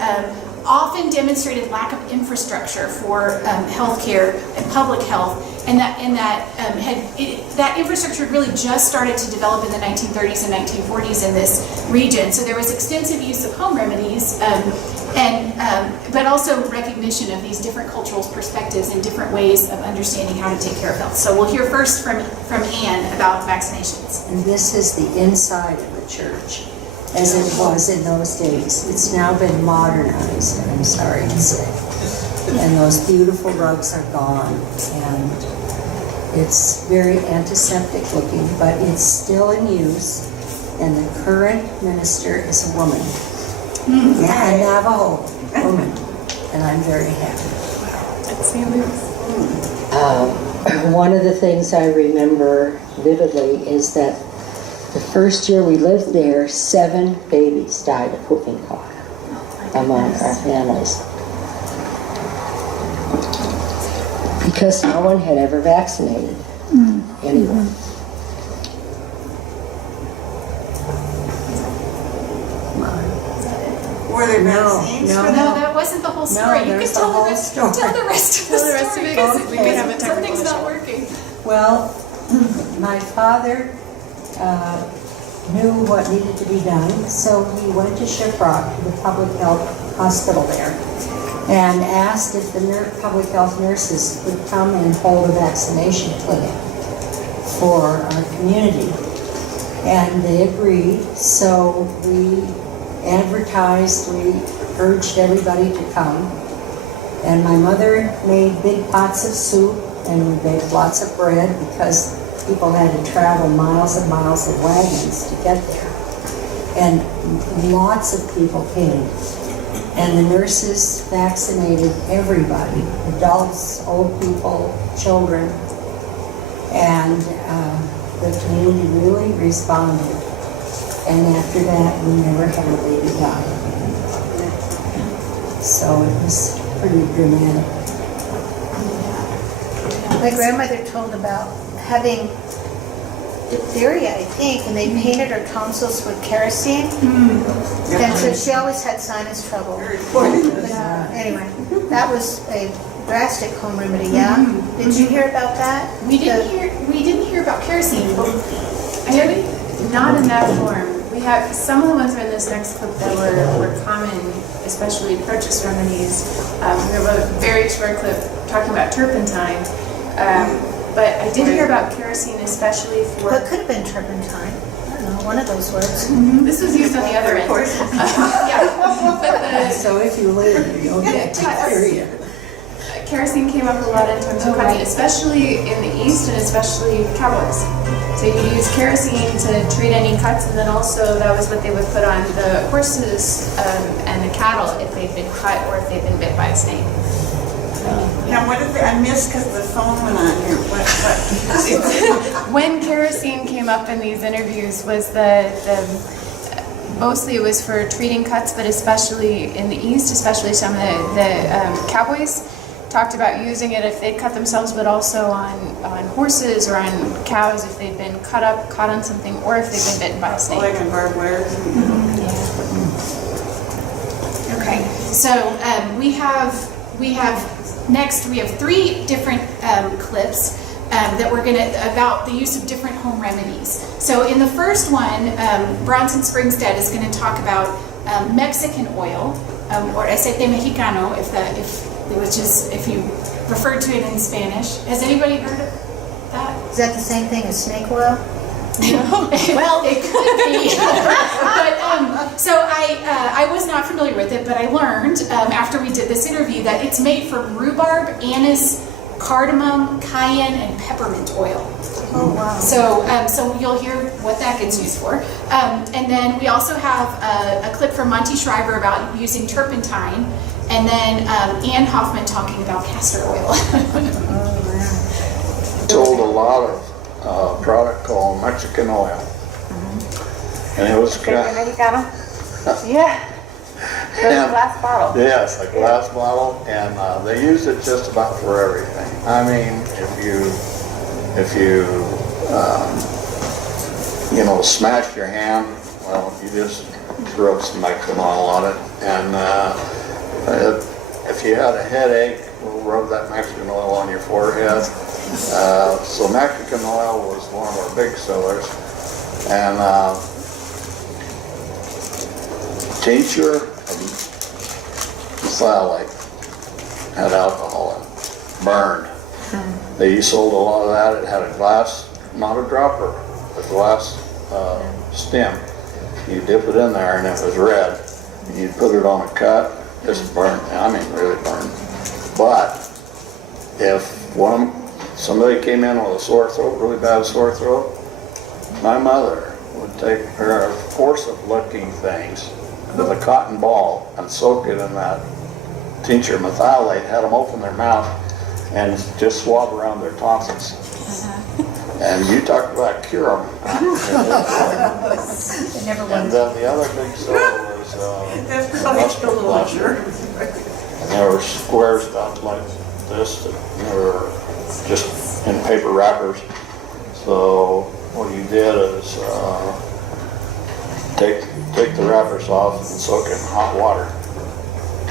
often demonstrated lack of infrastructure for healthcare and public health. And that infrastructure really just started to develop in the 1930s and 1940s in this region. So there was extensive use of home remedies, but also recognition of these different cultural perspectives and different ways of understanding how to take care of health. So we'll hear first from Anne about vaccinations. And this is the inside of the church, as it was in those days. It's now been modernized, I'm sorry to say. And those beautiful rugs are gone, and it's very antiseptic looking, but it's still in use, and the current minister is a woman, a Navajo woman, and I'm very happy. One of the things I remember vividly is that the first year we lived there, 7 babies died of whooping cough among our families. Because no one had ever vaccinated anyone. Were there vaccines? No, that wasn't the whole story. You could tell the rest of the story. Because we may have a technical something's not working. Well, my father knew what needed to be done, so he went to Shiprock, to the public health hospital there, and asked if the public health nurses would come and hold a vaccination clinic for our community. And they agreed, so we advertised, we urged everybody to come. And my mother made big pots of soup, and we baked lots of bread because people had to travel miles and miles of wagons to get there. And lots of people came. And the nurses vaccinated everybody, adults, old people, children. And the community really responded. And after that, we never had a baby die. So it was pretty dramatic. My grandmother told about having diphtheria, I think, and they painted her tonsils with kerosene. And so she always had sinus trouble. Anyway, that was a drastic home remedy, yeah? Did you hear about that? We didn't hear about kerosene. Not in that form. We have some of the ones are in this next clip that were common, especially purchase remedies. We have a very short clip talking about turpentine. But I did hear about kerosene, especially for... Well, it could have been turpentine. I don't know, one of those words. This was used on the other end. Yeah. So if you live, you'll get diphtheria. Kerosene came up a lot in terms of cutting, especially in the East and especially cowboys. So you use kerosene to treat any cuts, and then also that was what they would put on the horses and the cattle if they'd been cut or if they'd been bit by a snake. Now, what if I missed because the phone went on here? When kerosene came up in these interviews was mostly it was for treating cuts, but especially in the East, especially some of the cowboys talked about using it if they cut themselves, but also on horses or on cows if they'd been cut on something, or if they'd been bitten by a snake. Like in barbed wire. Okay, so we have next we have 3 different clips that we're going to about the use of different home remedies. So in the first one, Bronson Springstead is going to talk about Mexican oil, or aceite mexicano, if you refer to it in Spanish. Has anybody heard of that? Is that the same thing as snake oil? Well, it could be. But so I was not familiar with it, but I learned after we did this interview that it's made from rhubarb, anise, cardamom, cayenne, and peppermint oil. Oh, wow. So you'll hear what that gets used for. And then we also have a clip from Monty Schreiber about using turpentine, and then Ann Hoffman talking about castor oil. Sold a lot of product called Mexican oil. And it was Mexicano? Yeah. The glass bottle. Yes, a glass bottle, and they used it just about for everything. I mean, if you smash your hand, well, you just rub some Mexican oil on it, and if you had a headache, we'll rub that Mexican oil on your forehead. So Mexican oil was one of our big sellers, and tincture of methylate had alcohol in it, burned. They sold a lot of that. It had a glass, not a dropper, a glass stem. You dip it in there and it was red. And you'd put it on a cut, just burned. I mean, really burned. But if somebody came in with a sore throat, really bad sore throat, my mother would take her forceps-looking things with a cotton ball and soak it in that tincture methylate, had them open their mouth and just swab around their tonsils. And you talk about cure them. And then the other big seller was mustard plaster. And there were squares about like this that were just in paper wrappers. So what you did is take the wrappers off and soak it in hot water,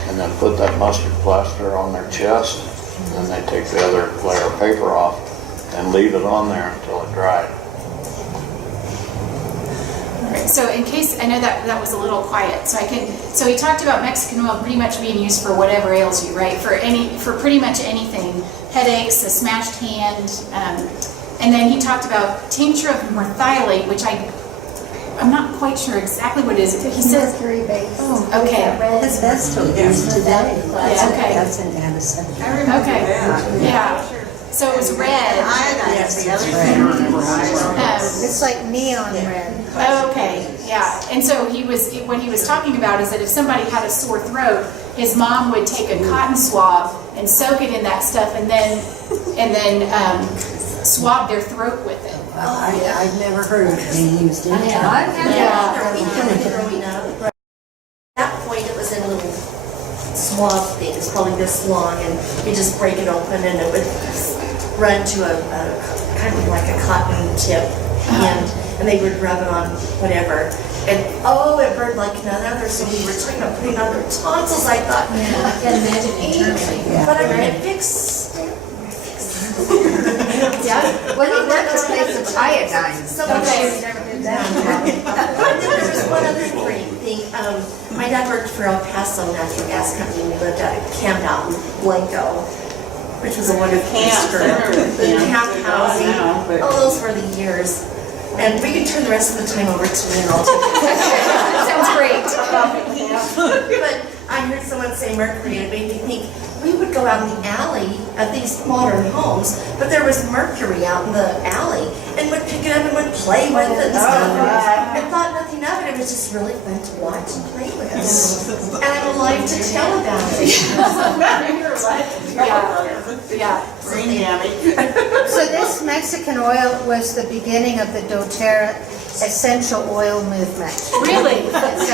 and then put that mustard plaster on their chest, and then they take the other layer of paper off and leave it on there until it dried. So in case, I know that was a little quiet, so he talked about Mexican oil pretty much being used for whatever ails you, right? For pretty much anything, headaches, a smashed hand, and then he talked about tincture of methylate, which I'm not quite sure exactly what it is. He says mercury-based. Oh, okay. That's still used today. Yeah, okay. That's an antiseptic. Okay. Yeah. So it was red. Yes, it's red. It's like neon red. Oh, okay, yeah. And so what he was talking about is that if somebody had a sore throat, his mom would take a cotton swab and soak it in that stuff, and then swab their throat with it. I've never heard of it being used in town. Growing up, at that point it was in little swab things, probably this long, and you just break it open and it would run to a kind of like a cotton tip, and they would rub it on whatever. And it burned like none other, so we were talking about putting on their tonsils. I thought, I can imagine internally. But I mean, it fixed. Yeah. Well, he worked to place of iodine. Someone never did that. But then there was one other great thing. My dad worked for El Paso Natural Gas Company. We lived at a camp out in Blanco, which was a wonderful place for camp housing. Oh, those were the years. And we could turn the rest of the time over to me and I'll take it. Sounds great. But I heard someone say mercury, and it made me think, we would go out in the alley of these modern homes, but there was mercury out in the alley, and would pick it up and would play with it and stuff. And thought nothing of it. It was just really fun to watch and play with it. And I'm alive to tell about it. Yeah. So this Mexican oil was the beginning of the doTERRA essential oil movement. Really? That's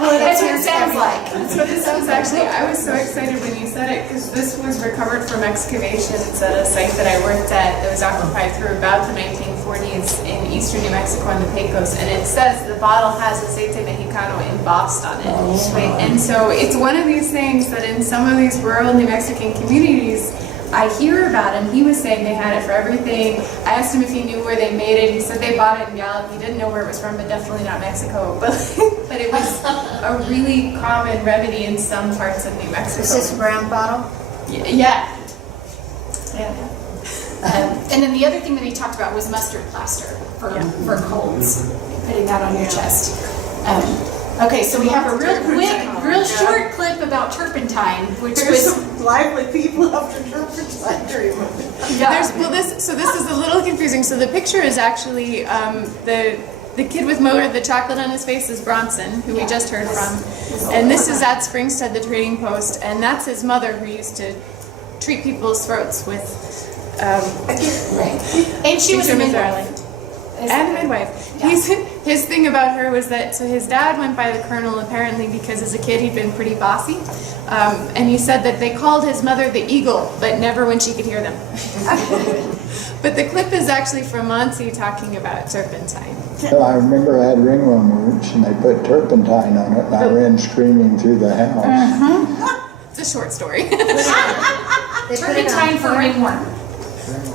what it sounds like. That's what it sounds actually. I was so excited when you said it because this was recovered from excavations at a site that I worked at that was occupied through about the 1940s in eastern New Mexico and the Pecos, and it says the bottle has aceite mexicano embossed on it. Right? And so it's one of these things that in some of these rural New Mexican communities, I hear about it, and he was saying they had it for everything. I asked him if he knew where they made it. He said they bought it in Gallup. He didn't know where it was from, but definitely not Mexico. But it was a really common remedy in some parts of New Mexico. Is this a brown bottle? Yeah. And then the other thing that he talked about was mustard plaster for colds, putting that on your chest. Okay, so we have a real quick, real short clip about turpentine, which There's was some lively people after turpentine treatment. This is a little confusing. So the picture is actually the kid with the chocolate on his face is Bronson, who we just heard from, and this is at Springstead, the trading post, and that's his mother who used to treat people's throats with. and she was a midwife. And midwife. Yeah. His thing about her was that, so his dad went by the Colonel apparently because as a kid he'd been pretty bossy. And he said that they called his mother the Eagle, but never when she could hear them. But the clip is actually from Monty talking about turpentine. Well, I remember I had ringworm roots and they put turpentine on it and I ran screaming through the house. It's a short story. Turpentine for ringworm.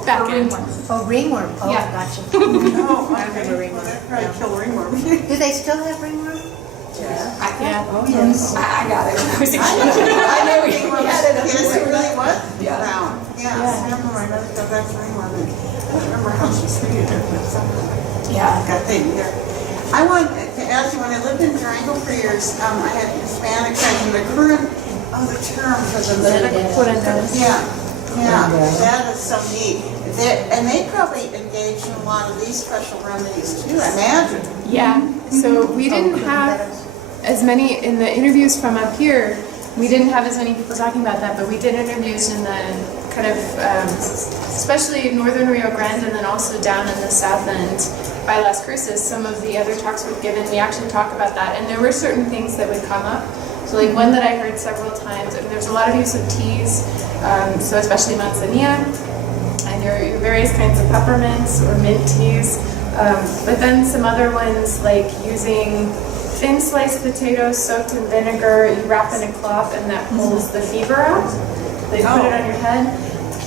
Back in. Oh, ringworm. Oh, Yeah. gotcha. Oh, I remember ringworm. Probably kill ringworm. Do they still have ringworm? Yeah. Oh, yes. I got it when I was a kid. I know ringworm. had it. Yes, it really was. Yeah. Brown. Yeah, I remember my mother got back to ringworm. I don't remember how she treated it, but something. Yeah. Got taken there. I want to ask you, when I lived in Durango for years, I had Hispanic friends, and the current, the term for the yeah, that is so neat. And they probably engaged in a lot of these special remedies too, I imagine. Yeah. So we didn't have as many in the interviews from up here. We didn't have as many people talking about that, but we did interviews in the kind of, especially in northern Rio Grande and then also down in the south end by Las Cruces. Some of the other talks we've given, we actually talk about that, and there were certain things that would come up. So like one that I heard several times, I mean, there's a lot of use of teas, so especially manzanilla, and your various kinds of peppermints or mint teas, but then some other ones like using thin sliced potatoes soaked in vinegar, you wrap in a cloth and that pulls the fever out. They put it on your head.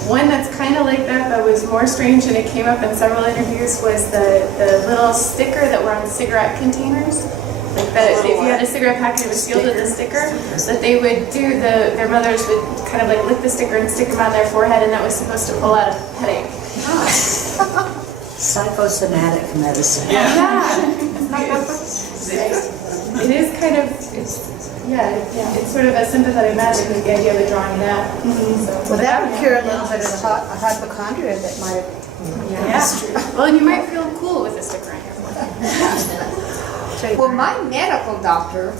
One that's kind of like that was more strange and it came up in several interviews was the little sticker that were on cigarette containers. Like that, if you had a cigarette packet, it was sealed with a sticker. That they would do, their mothers would kind of like lick the sticker and stick them on their forehead, and that was supposed to pull out a headache. Psychosomatic medicine. It is kind of, it's sort of a sympathetic magic with the idea of it drawing it out. Well, that would cure a little bit of the hypochondria that might have. Well, and you might feel cool with a sticker on your forehead. Well, my medical doctor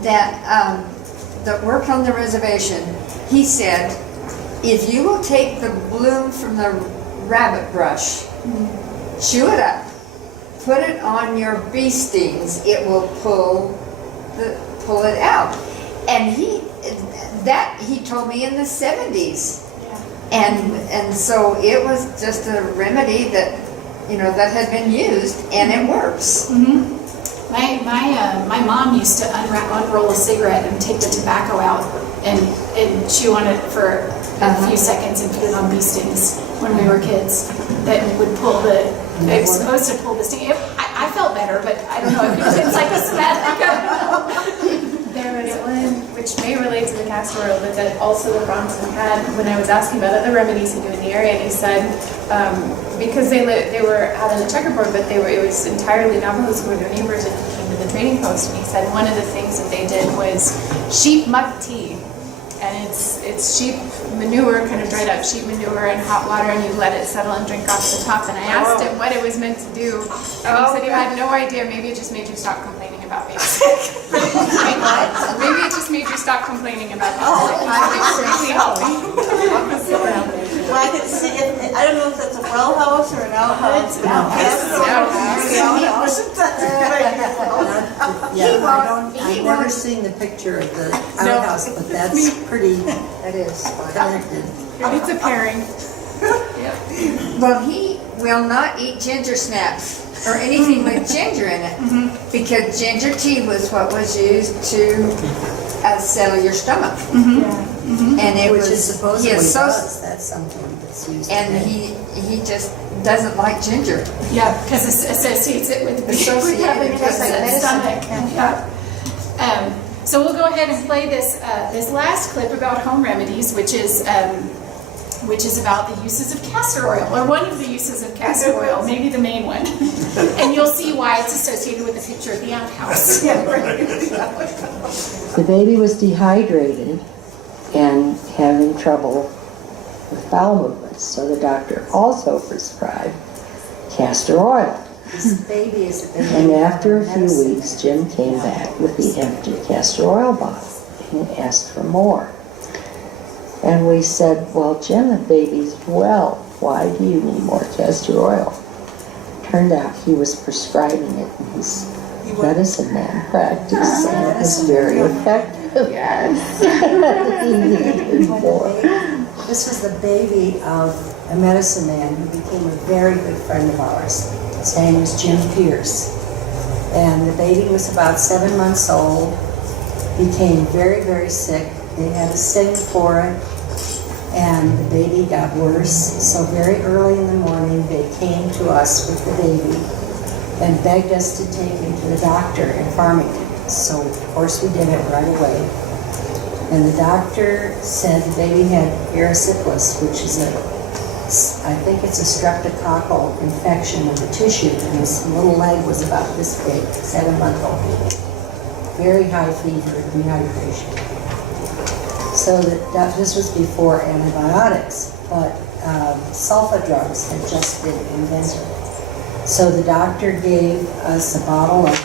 that worked on the reservation, he said, if you will take the bloom from the rabbit brush, chew it up, put it on your bee stings, it will pull it out. And he told me in the 70s. And so it was just a remedy that, that had been used, and it works. My mom used to unroll a cigarette and take the tobacco out and chew on it for a few seconds and put it on bee stings when we were kids. That would pull it was supposed to pull the sting. I felt better, but I don't know if it's like a somatic. There was one which may relate to the castor oil, but that also the Bronson had when I was asking about other remedies he knew in the area, and he said because they were out on the checkerboard, but it was entirely Navajos who were their neighbors and he came to the trading post, and he said one of the things that they did was sheep muck tea. And it's sheep manure, kind of dried up sheep manure in hot water, and you let it settle and drink off the top. And I asked him what it was meant to do, and he said he had no idea. Maybe it just made you stop complaining about being sick. Maybe it just made you stop complaining about being sick. It really helped me. Well, I can see it. I don't know if that's a well house or an outhouse. It's an outhouse. I've never seen the picture of the outhouse, but that's pretty. That is. Connected. It's a pairing. Well, will not eat ginger snaps or anything with ginger in it because ginger tea was what was used to settle your stomach. And it Which was is supposedly his does, that's something that's used. and today. he just doesn't like ginger. Yeah, because it associates it with having an just like upset medicine. stomach. Yeah. So we'll go ahead and play this last clip about home remedies, which is about the uses of castor oil, or one of the uses of castor oil, maybe the main one. And you'll see why it's associated with the picture of the outhouse. The baby was dehydrated and having trouble with bowel movements, so the doctor also prescribed castor oil. This baby is a baby. And after a few weeks, Jim came back with the empty castor oil bottle and asked for more. And we said, well, Jim, the baby's well. Why do you need more castor oil? Turned out he was prescribing it in his medicine man practice, and it was very effective. Yes. He needed more. This was the baby of a medicine man who became a very good friend of ours. His name was Jim Pierce. And the baby was about 7 months old, became very, very sick. They had a sting for it, and the baby got worse. So very early in the morning, they came to us with the baby and begged us to take him to the doctor in Farmington. So of course we did it right away. And the doctor said the baby had erysipelas, which is I think it's a streptococcal infection of the tissue. And his little leg was about this big, 7-month-old baby. Very high fever, dehydration. So this was before antibiotics, but sulfa drugs had just been invented. So the doctor gave us a bottle of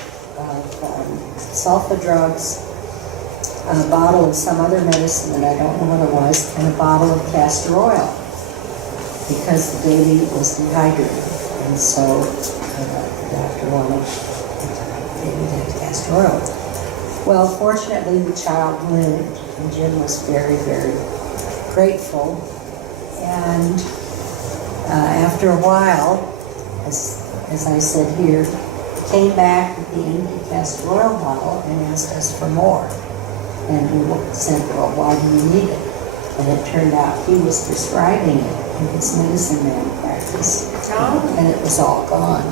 sulfa drugs, a bottle of some other medicine that I don't know what it was, and a bottle of castor oil, because the baby was dehydrated. And so the doctor wanted the baby to have castor oil. Well, fortunately, the child lived, and Jim was very, very grateful. And after a while, as I said here, came back with the empty castor oil bottle and asked us for more. And we said, well, why do you need it? And it turned out he was prescribing it in his medicine man practice. And it was all gone.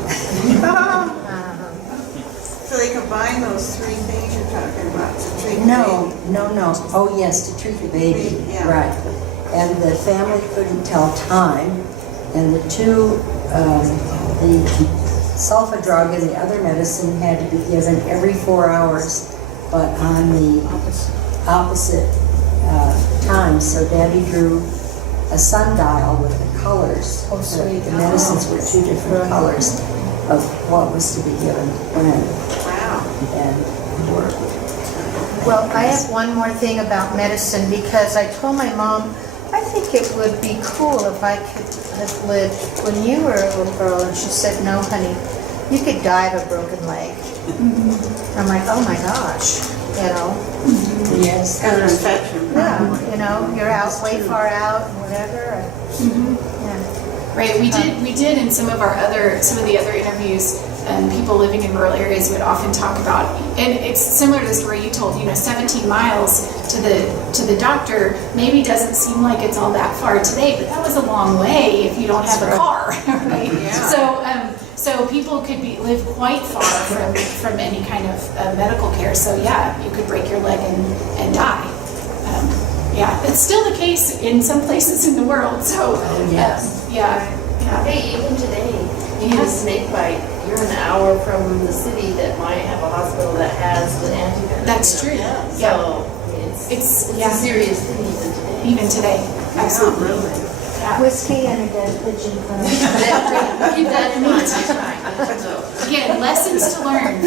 So they combine those three things you're talking about to treat the No. baby? Oh, yes, to treat the baby. Yeah. Right. And the family couldn't tell time. And the sulfa drug and the other medicine had to be given every 4 hours, but on the opposite time. So Daddy drew a sundial with the colors. Oh, sweet. The medicines were 2 different colors of what was to be given when. Wow. And it worked. Well, I have one more thing about medicine, because I told my mom, I think it would be cool if I could have lived when you were a little girl. And she said, no, honey, you could die of a broken leg. I'm like, oh my gosh, you know. Yes. And an infection. Yeah, you know, you're out way far out and whatever. Yeah. Right, we did in some of the other interviews, people living in rural areas would often talk about, and it's similar to the story you told, 17 miles to the doctor maybe doesn't seem like it's all that far today, but that was a long way if you don't have a car, right? Yeah. So people could live quite far from any kind of medical care, so yeah, you could break your leg and die. Yeah, it's still the case in some places in the world, so yes. Yeah. Hey, even today, you have snake bite. You're an hour from the city that might have a hospital that has the antivenom. That's true. Yeah. Yeah. So it's a serious thing even today. Absolutely. Yeah. Whiskey and a dead pigeon. Keep that in mind. So, Again, lessons to learn.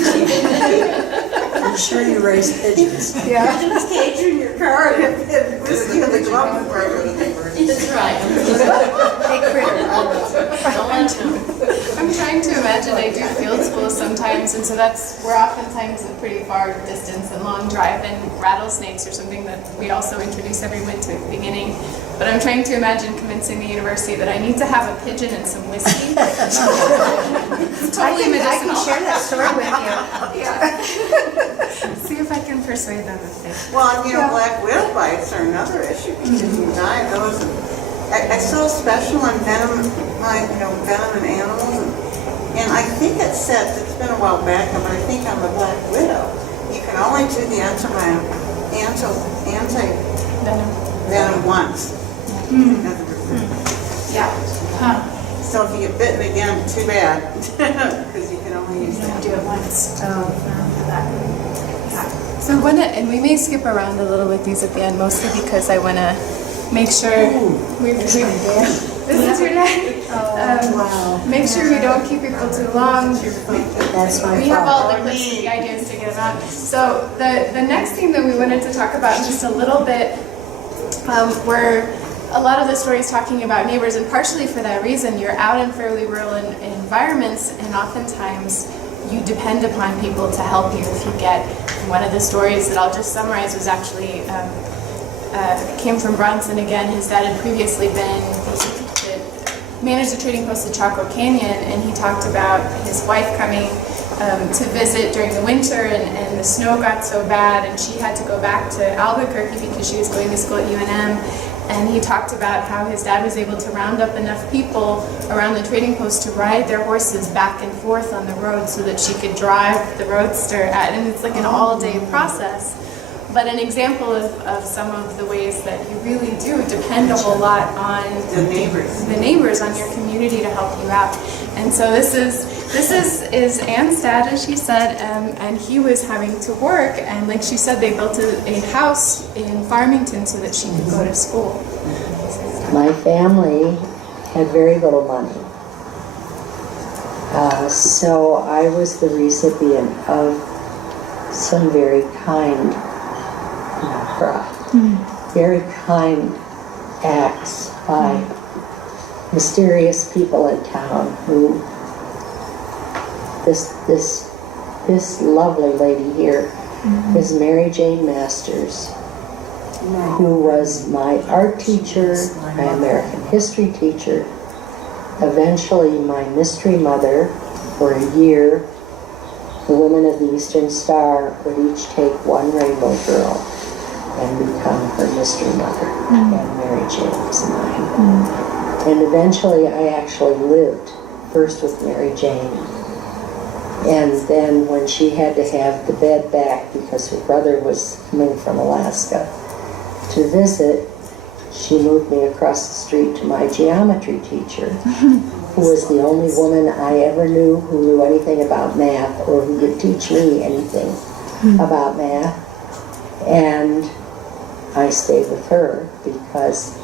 I'm sure you raised pigeons. Yeah. Just cage you in your car and whiskey in the glove compartment. That's right. Big critter. Don't let them. I'm trying to imagine. I do field school sometimes, and so we're oftentimes a pretty far distance and long drive, and rattlesnakes are something that we also introduce every winter at the beginning. But I'm trying to imagine convincing the university that I need to have a pigeon and some whiskey. It's totally medicinal. I can share that story with you. See if I can persuade them of it. Well, black widow bites are another issue because you die of those. I saw a special on venom, venom in animals, and I think it said, it's been a while back, but I think on the black widow, you can only do the anti-venom once. Yeah. Huh. So if you get bitten again, too bad, because you can only use that. Do it once. So and we may skip around a little with these at the end, mostly because I want to make sure this is your dad. Wow. Make sure we don't keep people too long. That's my We have all fault. the clips and the ideas to get them out. So the next thing that we wanted to talk about just a little bit were a lot of the stories talking about neighbors, and partially for that reason, you're out in fairly rural environments, and oftentimes you depend upon people to help you if you get. One of the stories that I'll just summarize was actually came from Bronson again. His dad had previously managed the trading post at Chaco Canyon, and he talked about his wife coming to visit during the winter, and the snow got so bad, and she had to go back to Albuquerque because she was going to school at UNM. And he talked about how his dad was able to round up enough people around the trading post to ride their horses back and forth on the road so that she could drive the roadster and it's like an all-day process. But an example of some of the ways that you really do depend a whole lot on The neighbors on your community to help you out. And so this is Anne's dad, as she said, and he was having to work, and like she said, they built a house in Farmington so that she could go to school. My family had very little money. So I was the recipient of some very kind acts by mysterious people in town who this lovely lady here is Mary Jane Masters, who was my art teacher, my American history teacher, eventually my mystery mother for a year. The women of the Eastern Star would each take one rainbow girl and become her mystery mother, and Mary Jane was mine. And eventually I actually lived first with Mary Jane, and then when she had to have the bed back because her brother was coming from Alaska to visit, she moved me across the street to my geometry teacher, who was the only woman I ever knew who knew anything about math or who could teach me anything about math. And I stayed with her because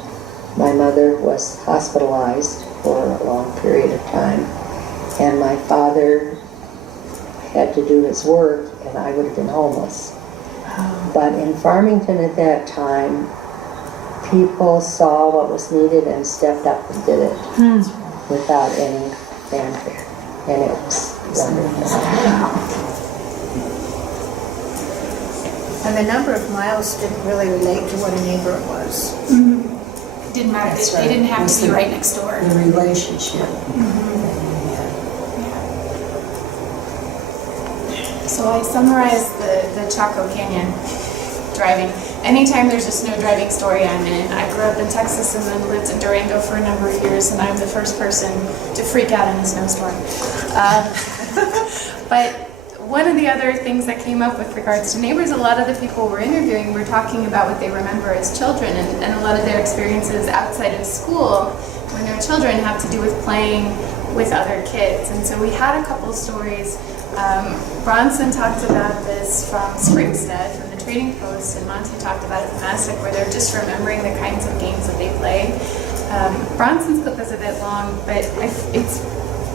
my mother was hospitalized for a long period of time, and my father had to do his work, and I would have been homeless. But in Farmington at that time, people saw what was needed and stepped up and did it without any fanfare, and it was wonderful. And the number of miles didn't really relate to what a neighbor was. Didn't matter. That's They right. didn't have It's to be the- right next door. The relationship. So I summarized the Chaco Canyon driving. Anytime there's a snow driving story, I'm in. I grew up in Texas and then lived in Durango for a number of years, and I'm the first person to freak out in a snowstorm. But one of the other things that came up with regards to neighbors, a lot of the people we're interviewing were talking about what they remember as children, and a lot of their experiences outside of school when they're children have to do with playing with other kids. And so we had a couple stories. Bronson talked about this from Springstead, from the Trading Post, and Monty talked about it from Massac, where they're just remembering the kinds of games that they play. Bronson's clip is a bit long, but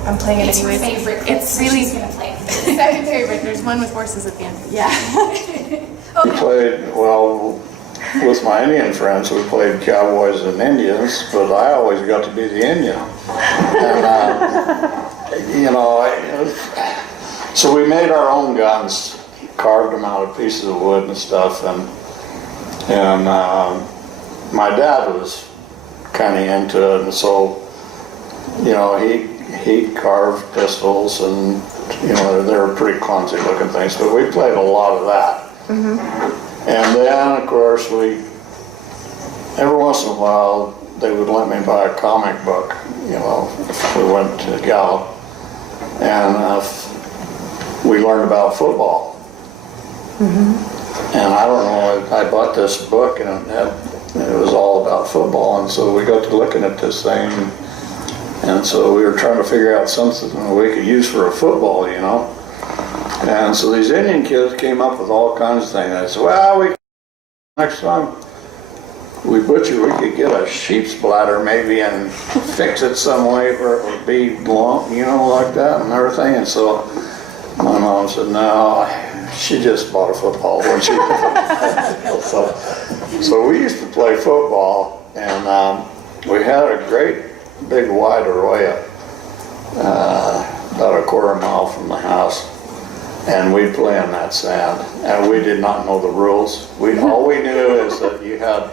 I'm playing it It's her anyway. favorite clip, It's so really she's gonna play it. second favorite. There's one with horses at the end. Yeah. We played, well, with my Indian friends, we played cowboys and Indians, but I always got to be the Indian. And you know, so we made our own guns, carved them out of pieces of wood and stuff, and my dad was kind of into it, and so, you know, he carved pistols, and, you know, they were pretty clumsy looking things, but we played a lot of that. And then, of course, every once in a while, they would let me buy a comic book, you know, if we went to Gallup, and we learned about football. And I don't know, I bought this book, and it was all about football, and so we got to looking at this thing, and so we were trying to figure out something we could use for a football, you know. And so these Indian kids came up with all kinds of things. I said, well, next time we butcher, we could get a sheep's bladder maybe and fix it some way where it would be long, you know, like that and everything. And so my mom said, no, she just bought a football when she so we used to play football, and we had a great big wide arroyo about a quarter mile from the house. And we'd play in that sand, and we did not know the rules. All we knew is that you had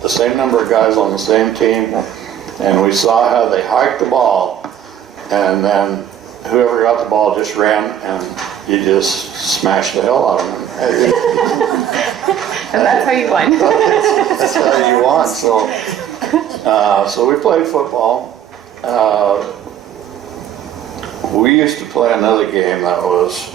the same number of guys on the same team, and we saw how they hiked the ball, and then whoever got the ball just ran, and you just smashed the hell out of them. And that's how you won. That's how you won. So we played football. We used to play another game that was,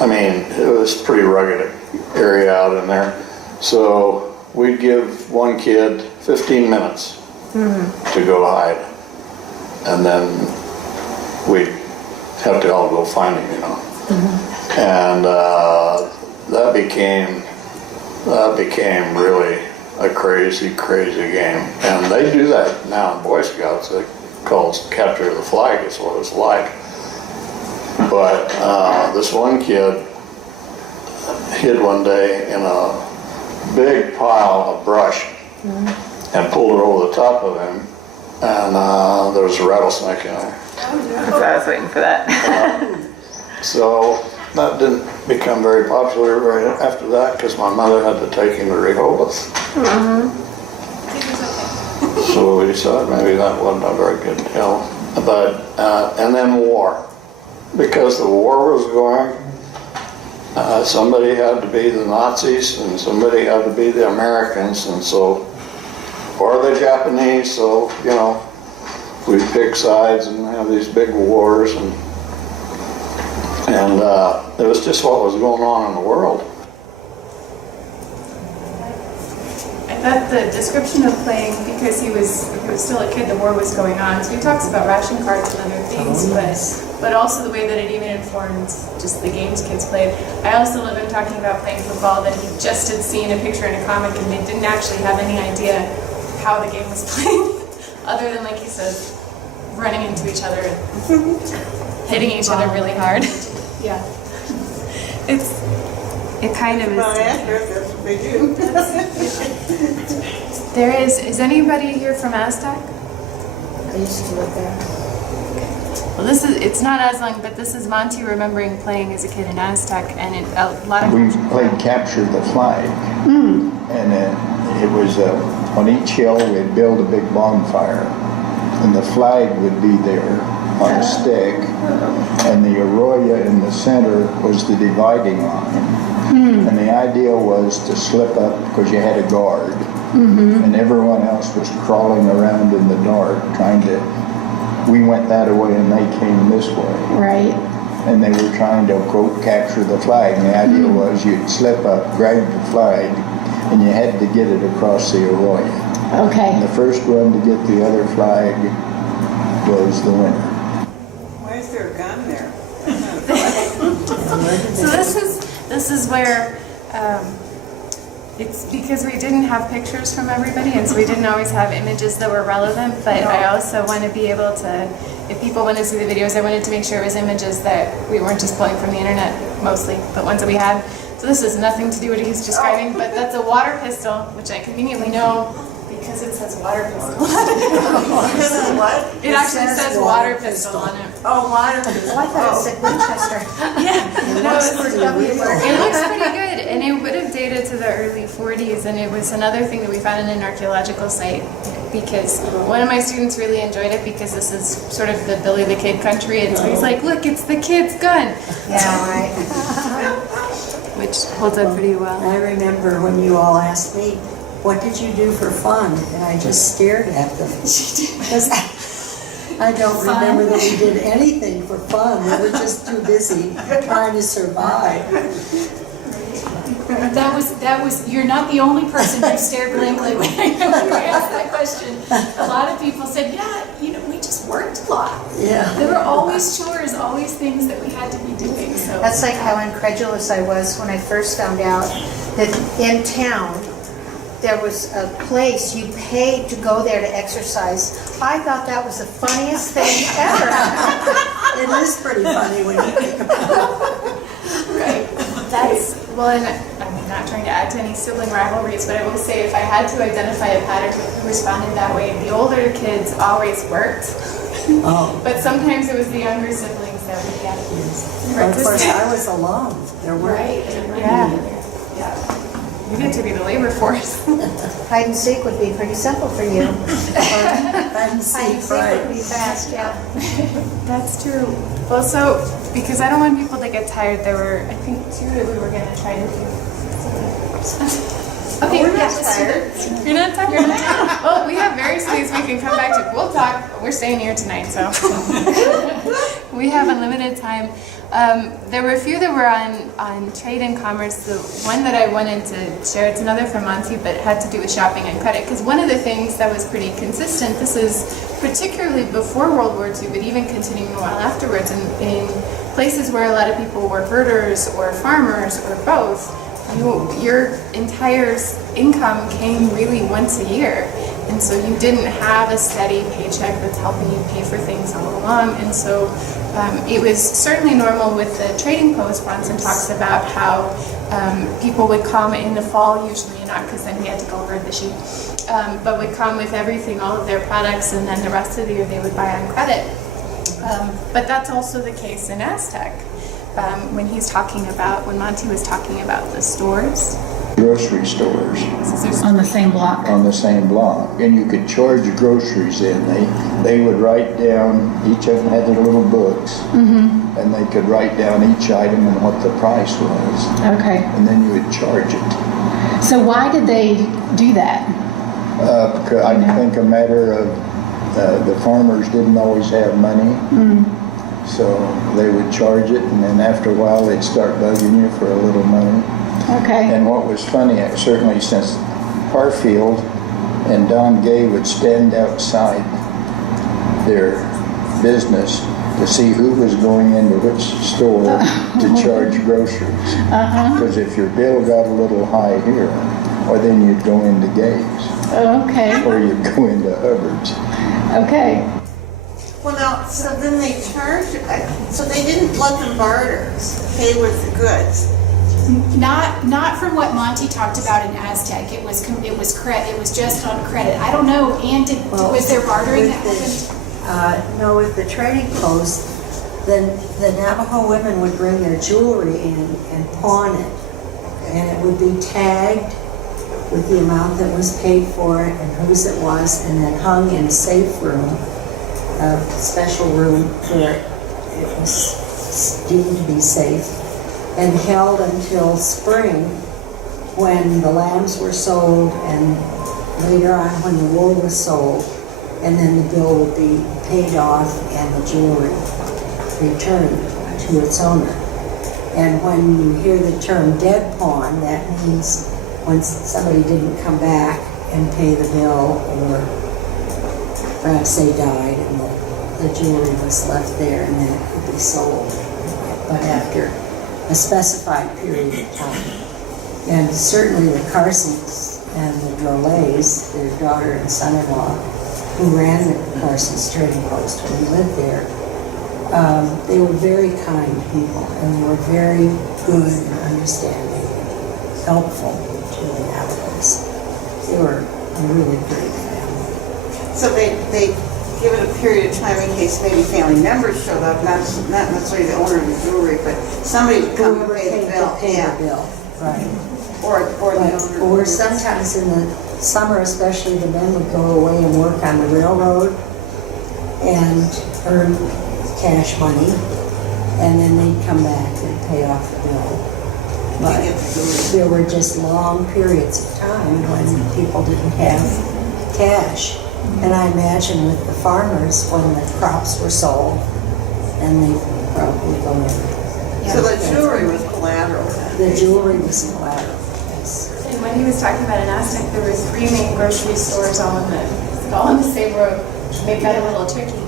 I mean, it was a pretty rugged area out in there. So we'd give one kid 15 minutes to go hide. And then we'd have to all go find him, you know. And that became really a crazy game. And they do that now in Boy Scouts. They call it capture the flag is what it's like. But this one kid hid one day in a big pile of brush and pulled it over the top of him, and there was a rattlesnake in there. So I was waiting for that. So that didn't become very popular right after that, because my mother had to take him to Rehoboth. So we decided maybe that wasn't a very good deal. But and then war. Because the war was going, somebody had to be the Nazis and somebody had to be the Americans, and so, or the Japanese, so, you know, we'd pick sides and have these big wars, and it was just what was going on in the world. I thought the description of playing, because he was still a kid, the war was going on, so he talks about ration cards and other things, but also the way that it even informed just the games kids played. I also love him talking about playing football, that he just had seen a picture in a comic and they didn't actually have any idea how the game was played, other than, like he says, running into each other and hitting each other really hard. Yeah. It kind of is. Well, that's what they do. There is anybody here from Aztec? I used to live there. Well, it's not as long, but this is Monty remembering playing as a kid in Aztec, and a lot of... We played Capture the Flag, and it was on each hill we'd build a big bonfire, and the flag would be there on a stick, and the arroyo in the center was the dividing line. And the idea was to slip up because you had a guard, and everyone else was crawling around in the dark trying to... We went that way and they came this way. Right. And they were trying to, quote, capture the flag. And the idea was you'd slip up, grab the flag, and you had to get it across the arroyo. Okay. And the first one to get the other flag was the winner. Why is there a gun there? So this is where it's because we didn't have pictures from everybody, and so we didn't always have images that were relevant, but I also want to be able to, if people want to see the videos, I wanted to make sure it was images that we weren't just pulling from the internet mostly, but ones that we had. So this has nothing to do with what he's describing, but that's a water pistol, which I conveniently know Because it says water pistol. Because of what? It actually says water pistol on it. Oh, water pistol. Oh, I thought it said Winchester. Yeah, It no, looks it's pretty W real. word. It looks pretty good, and it would have dated to the early 40s, and it was another thing that we found in an archaeological site, because one of my students really enjoyed it because this is sort of the Billy the Kid country, and so he's like, look, it's the kid's gun, Yeah, right. which holds up pretty well. I remember when you all asked me, what did you do for fun? And I just stared at them. Because I don't remember that we did anything for fun. We were just too busy trying to survive. That was, you're not the only person who stared blankly when I asked that question. A lot of people said, yeah, we just worked a lot. Yeah. There were always chores, always things that we had to be doing, so. That's like how incredulous I was when I first found out that in town, there was a place you paid to go there to exercise. I thought that was the funniest thing ever. It is pretty funny when you think about it. Right. Well, and I'm not trying to add to any sibling rivalries, but I will say if I had to identify a pattern who responded that way, the older kids always worked. Oh. But sometimes it was the younger siblings that would get Of course, I was alone. There were. Right. Yeah. You get to be the labor force. Hide and seek would be pretty simple for you. Hide and Hide and seek, seek would right. be fast, yeah. That's true. Also, because I don't want people to get tired, there were, I think, 2 that we were going to try to do. Okay, We're not let's do tired. that. You're not tired? You're not tired? Well, we have various things we can come back to. We'll talk. We're staying here tonight, so. We have unlimited time. There were a few that were on trade and commerce. The one that I wanted to share, it's another from Monty, but it had to do with shopping and credit. Because one of the things that was pretty consistent, this is particularly before World War II, but even continuing a while afterwards, in places where a lot of people were herders or farmers or both, your entire income came really once a year. And so you didn't have a steady paycheck that's helping you pay for things all along. And so it was certainly normal with the trading post. Bronson talks about how people would come in the fall, usually not because then he had to go herd the sheep, but would come with everything, all of their products, and then the rest of the year they would buy on credit. But that's also the case in Aztec. When Monty was talking about the stores. Grocery stores On the same block. on the same block, and you could charge groceries in. They would write down, each of them had their little books, and they could write down each item and what the price was, Okay. and then you would charge it. So why did they do that? Because I think a matter of the farmers didn't always have money, so they would charge it, and then after a while they'd start bugging you for a little money. Okay. And what was funny, certainly since Harfield and Don Gay would stand outside their business to see who was going into which store to charge groceries. Because if your bill got a little high here, or then you'd go into Gay's, Okay. or you'd go into Hubbard's. Okay. Well, now, so then they charged, so they didn't let them barter, pay with the goods. Not from what Monty talked about in Aztec. It was just on credit. I don't know. Ann, was there bartering that happened? No, with the trading post, then the Navajo women would bring their jewelry in and pawn it. And it would be tagged with the amount that was paid for it and whose it was, and then hung in a safe room, a special room where it was deemed to be safe, and held until spring when the lambs were sold, and later on when the wool was sold, and then the bill would be paid off and the jewelry returned to its owner. And when you hear the term dead pawn, that means when somebody didn't come back and pay the bill, or perhaps they died and the jewelry was left there and then it could be sold, but after a specified period of time. And certainly the Carsons and the Drolays, their daughter and son-in-law, who ran the Carsons Trading Post when we lived there, they were very kind people, and they were very good and understanding, helpful to the Navajos. They were a really great family. So they give it a period of time in case maybe family members showed up, not necessarily the owner of the jewelry, but somebody would come and pay the bill. Pay the bill, right. Or the owner. Or sometimes in the summer especially, the men would go away and work on the railroad and earn cash money, and then they'd come back and pay off the bill. But there were just long periods of time when people didn't have cash. And I imagine with the farmers, when the crops were sold, then they probably go in. So the jewelry was collateral. The jewelry was collateral, yes. And when he was talking about an Aztec, there were 3 main grocery stores all on the same road, which made that a little tricky.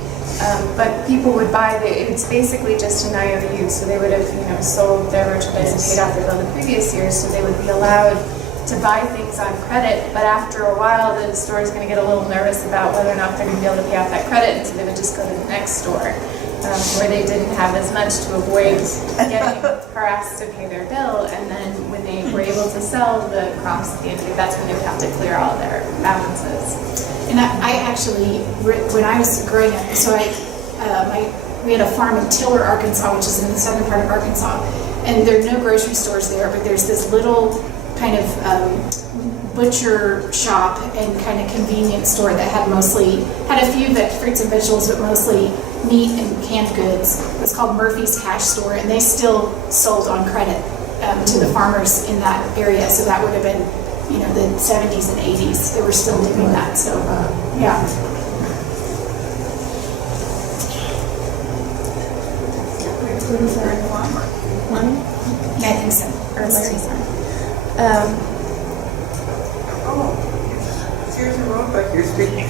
But people would buy, it's basically just an IOU, so they would have, sold their merchandise and paid off their bill the previous year, so they would be allowed to buy things on credit, but after a while the store is going to get a little nervous about whether or not they're going to be able to pay off that credit, and so they would just go to the next store where they didn't have as much to avoid getting harassed to pay their bill, and then when they were able to sell the crops at the end of the year, that's when they would have to clear all their balances. And I actually, when I was growing up, so we had a farm in Tiller, Arkansas, which is in the southern part of Arkansas, and there are no grocery stores there, but there's this little kind of butcher shop and kind of convenience store that had a few fruits and vegetables, but mostly meat and canned goods. It was called Murphy's Cash Store, and they still sold on credit to the farmers in that area. So that would have been, the 70s and 80s. They were still doing that. So, yeah. I think so. Or Larry's Here's a road back here speaking.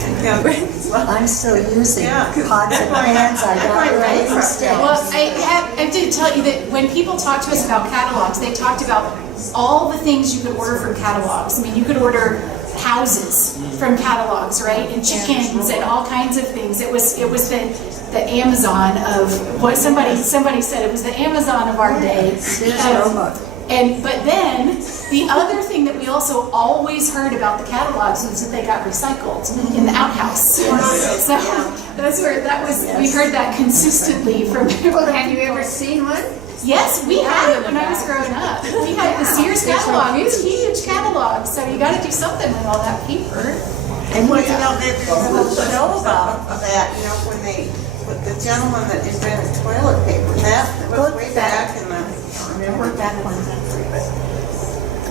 I'm still using pots and pans. I got raising sticks. Well, I did tell you that when people talked to us about catalogs, they talked about all the things you could order from catalogs. I mean, you could order houses from catalogs, right? And chickens and all kinds of things. It was the Amazon of what somebody said. It was the Amazon of our day. But then the other thing that we also always heard about the catalogs was that they got recycled in the outhouse. So that's where we heard that consistently from. Have you ever seen one? Yes, we had it when I was growing up. We had the Sears catalog. It's a huge catalog, so you got to do something with all that paper. And there's a whole show about that, when the gentleman that invented toilet paper, that was way back in the,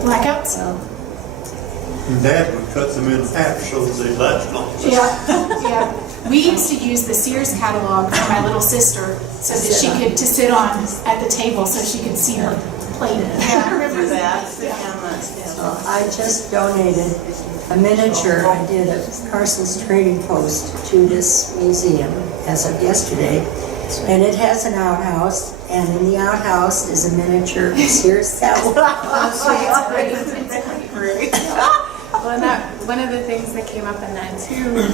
Blackouts? And Dad would cut them in half so they last longer. Yeah. We used to use the Sears catalog for my little sister so that she could sit on at the table so she could see her plate. Yeah, I remember that. I just donated a miniature I did of Carson's Trading Post to this museum as of yesterday. And it has an outhouse, and in the outhouse is a miniature Sears catalog. It's great. Well, and one of the things that came up in that too,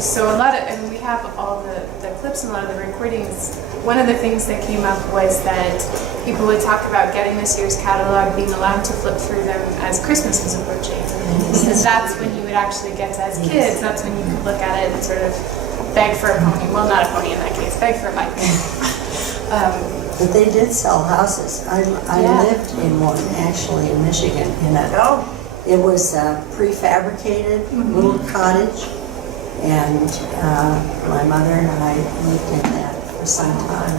so and we have all the clips and a lot of the recordings. One of the things that came up was that people would talk about getting this year's catalog, being allowed to flip through them as Christmas was approaching. Because that's when you would actually get to, as kids, that's when you could look at it and sort of beg for a pony. Well, not a pony in that case, beg for a bike. But they did sell houses. I lived in one, actually, in Michigan. It was a prefabricated little cottage, and my mother and I lived in that for some time.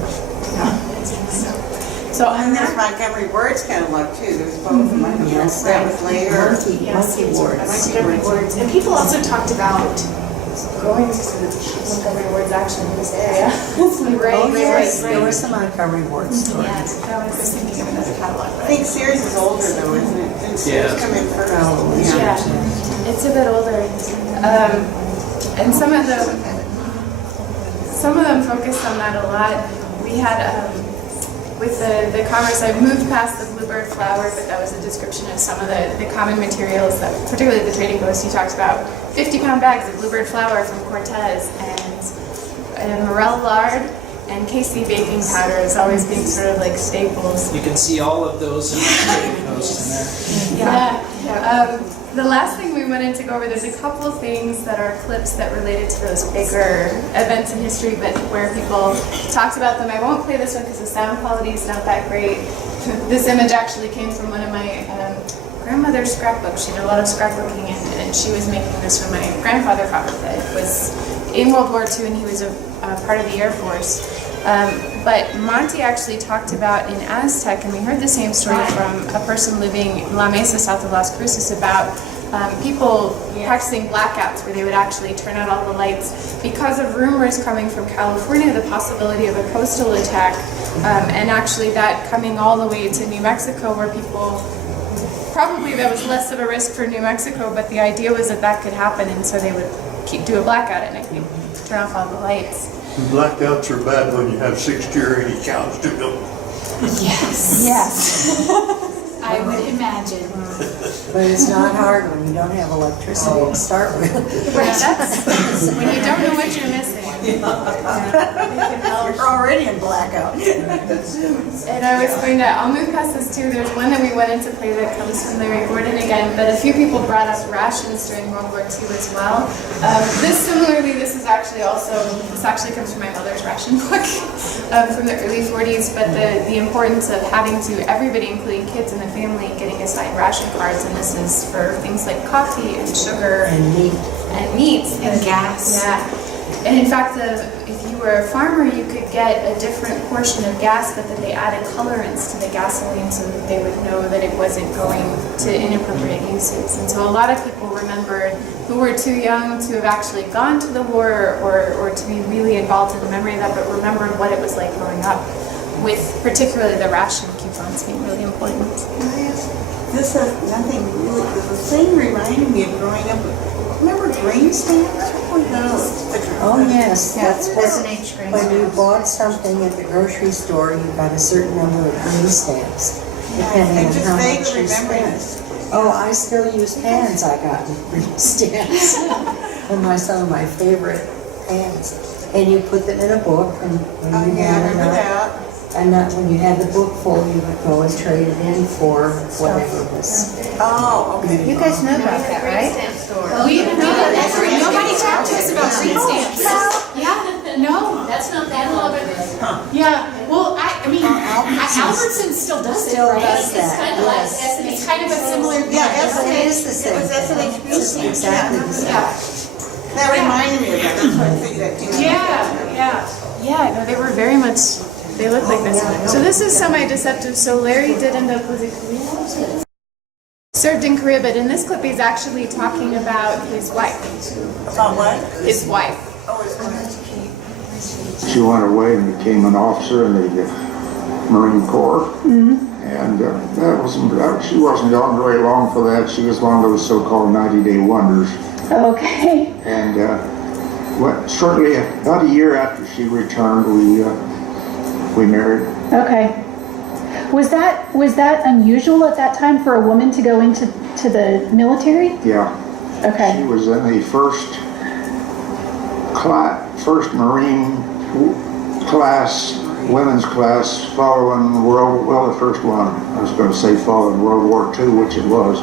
And there's Montgomery Ward's catalog too. There's both. Yes, that was later. Monkey Wards. And people also talked about going to Montgomery Ward's actually in this area. There were some Montgomery Ward stories. Yes, I was thinking of another catalog. I think Sears is older though, isn't it? Didn't Sears come in first? Yeah, it's a bit older. And some of them focused on that a lot. We had with the commerce, I moved past the bluebird flower, but that was a description of some of the common materials that, particularly the Trading Post, he talks about 50-pound bags of bluebird flour from Cortez and morel lard and KC baking powder has always been sort of like staples. You can see all of those in the trading post in there. Yeah. The last thing we wanted to go over, there's a couple things that are clips that related to those bigger events in history, but where people talked about them. I won't play this one because the sound quality is not that great. This image actually came from one of my grandmother's scrapbooks. She did a lot of scrapbooking, and she was making this for my grandfather, Robert, that was in World War II, and he was a part of the Air Force. But Monty actually talked about in Aztec, and we heard the same story from a person living in La Mesa, south of Las Cruces, about people practicing blackouts where they would actually turn out all the lights because of rumors coming from California, the possibility of a coastal attack, and actually that coming all the way to New Mexico, where people, probably that was less of a risk for New Mexico, but the idea was that that could happen, and so they would do a blackout at night, turn off all the lights. Blackouts are bad when you have 60 or 80 cows to milk. Yes. Yes. I would imagine. But it's not hard when you don't have electricity to start with. Right, that's when you don't know what you're missing. You're already in blackout. And I was going to, I'll move past this too. There's one that we went into play that comes from Larry Gordon again, but a few people brought up rations during World War II as well. This is actually also, this actually comes from my mother's ration book from the early 40s, but the importance of having to, everybody, including kids in the family, getting assigned ration cards, and this is for things like coffee and sugar And meat. and meat And gas. Yeah. And in fact, if you were a farmer, you could get a different portion of gas, but that they added colorants to the gasoline so that they would know that it wasn't going to inappropriate uses. And so a lot of people remembered, who were too young to have actually gone to the war or to be really involved in the memory of that, but remembered what it was like growing up, with particularly the ration coupons being really important. This has nothing really, the thing reminded me of growing up. Remember grain stamps? What were those? Oh, yes, that's S&H grain when you stamps. bought something at the grocery store, you got a certain number of green stamps, depending I on just how much vaguely you remember spent. this. Oh, I still use pans I got with green stamps. And some of my favorite pans. And you put them in a book, and when Oh, you yeah, I had remember enough, that. and when you had the book full, you would go and trade it in for whatever was. Oh, okay. You guys know about that, right? Nobody talked to us about green stamps. Yeah, no. That's not that long ago. Yeah, well, I mean, Albertsons still does it, right? does It's kind of like Yes. S&H. It's kind of a similar thing. Yeah, It is the same. It was S&H green It's stamps. exactly the same. Yeah, That reminded me of that. That's why I figured that came out. Yeah, no, they were very much, they look like this. So this is semi-deceptive. So Larry did end up, was it Korea? Served in Korea, but in this clip he's actually talking about his wife. About what? His wife. Oh, it's She went away and became an officer in the Marine Corps. And she wasn't gone very long for that. She was one of those so-called 90-day wonders. Okay. And shortly, about a year after she returned, we married. Okay. Was that unusual at that time for a woman to go into the military? Yeah. She Okay. was in the first Marine class, women's class, following the first one. I was going to say following World War II, which it was.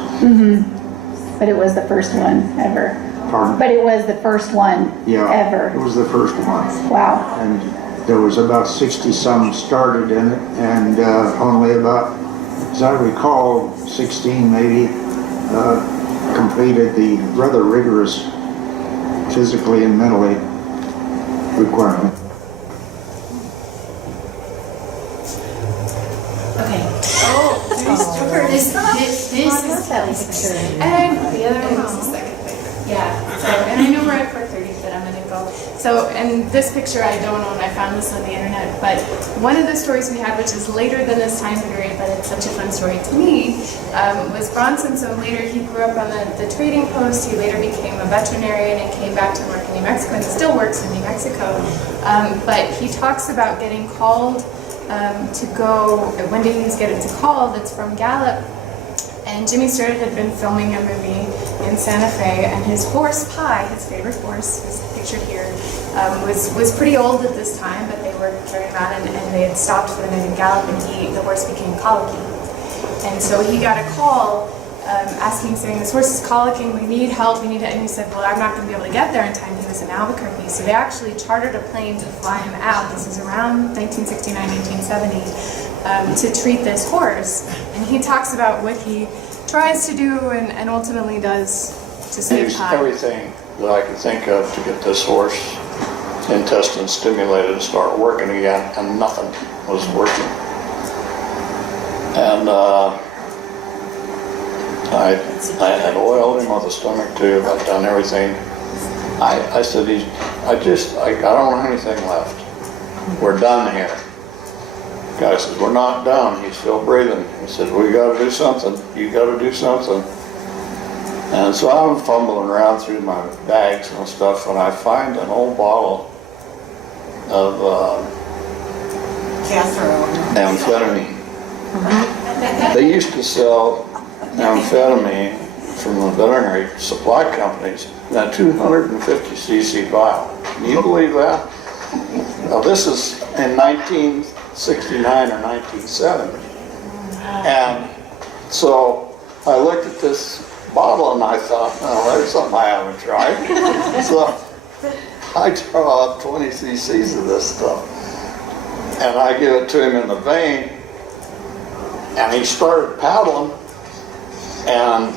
But it was the first one ever. Pardon? But it was the first one Yeah, ever. it was the first one. Wow. And there was about 60-some started in it, and only about, as I recall, 16 maybe completed the rather rigorous physically and mentally requirement. okay. This is Kelly's picture. And the other one was the second picture. Yeah. So, and I know we're at 4:30, but I'm gonna go. So, and this picture I don't own. I found this on the internet. But one of the stories we had, which is later than this time period, but it's such a fun story to me, was Bronson. So later he grew up on the trading post. He later became a veterinarian and came back to work in New Mexico, and he still works in New Mexico. But he talks about getting called to go. One day he's getting a call that's from Gallup. And Jimmy Stewart had been filming a movie in Santa Fe, and his horse, Pie, his favorite horse, who's pictured here, was pretty old at this time, but they were carrying him out, and they had stopped for the night and gallop, and the horse became colicky. And so he got a call saying, this horse is colicking, we need help, and he said, well, I'm not going to be able to get there in time. He was in Albuquerque. So they actually chartered a plane to fly him out. This is around 1969, 1970, to treat this horse. And he talks about what he tries to do and ultimately does to save Used Pie. everything that I could think of to get this horse intestine stimulated and start working again, and nothing was working. And I had oiled him with a stomach tube. I'd done everything. I said, I don't have anything left. We're done here. The guy says, we're not done. He's still breathing. He said, we got to do something. You got to do something. And so I'm fumbling around through my bags and stuff, and I find an old bottle of amphetamine. They used to sell amphetamine from the veterinary supply companies in a 250 cc vial. Can you believe that? Now this is in 1969 or 1970. And so I looked at this bottle and I thought, oh, there's something I haven't tried. So I draw up 20 cc's of this stuff. And I give it to him in the vein, and he started paddling and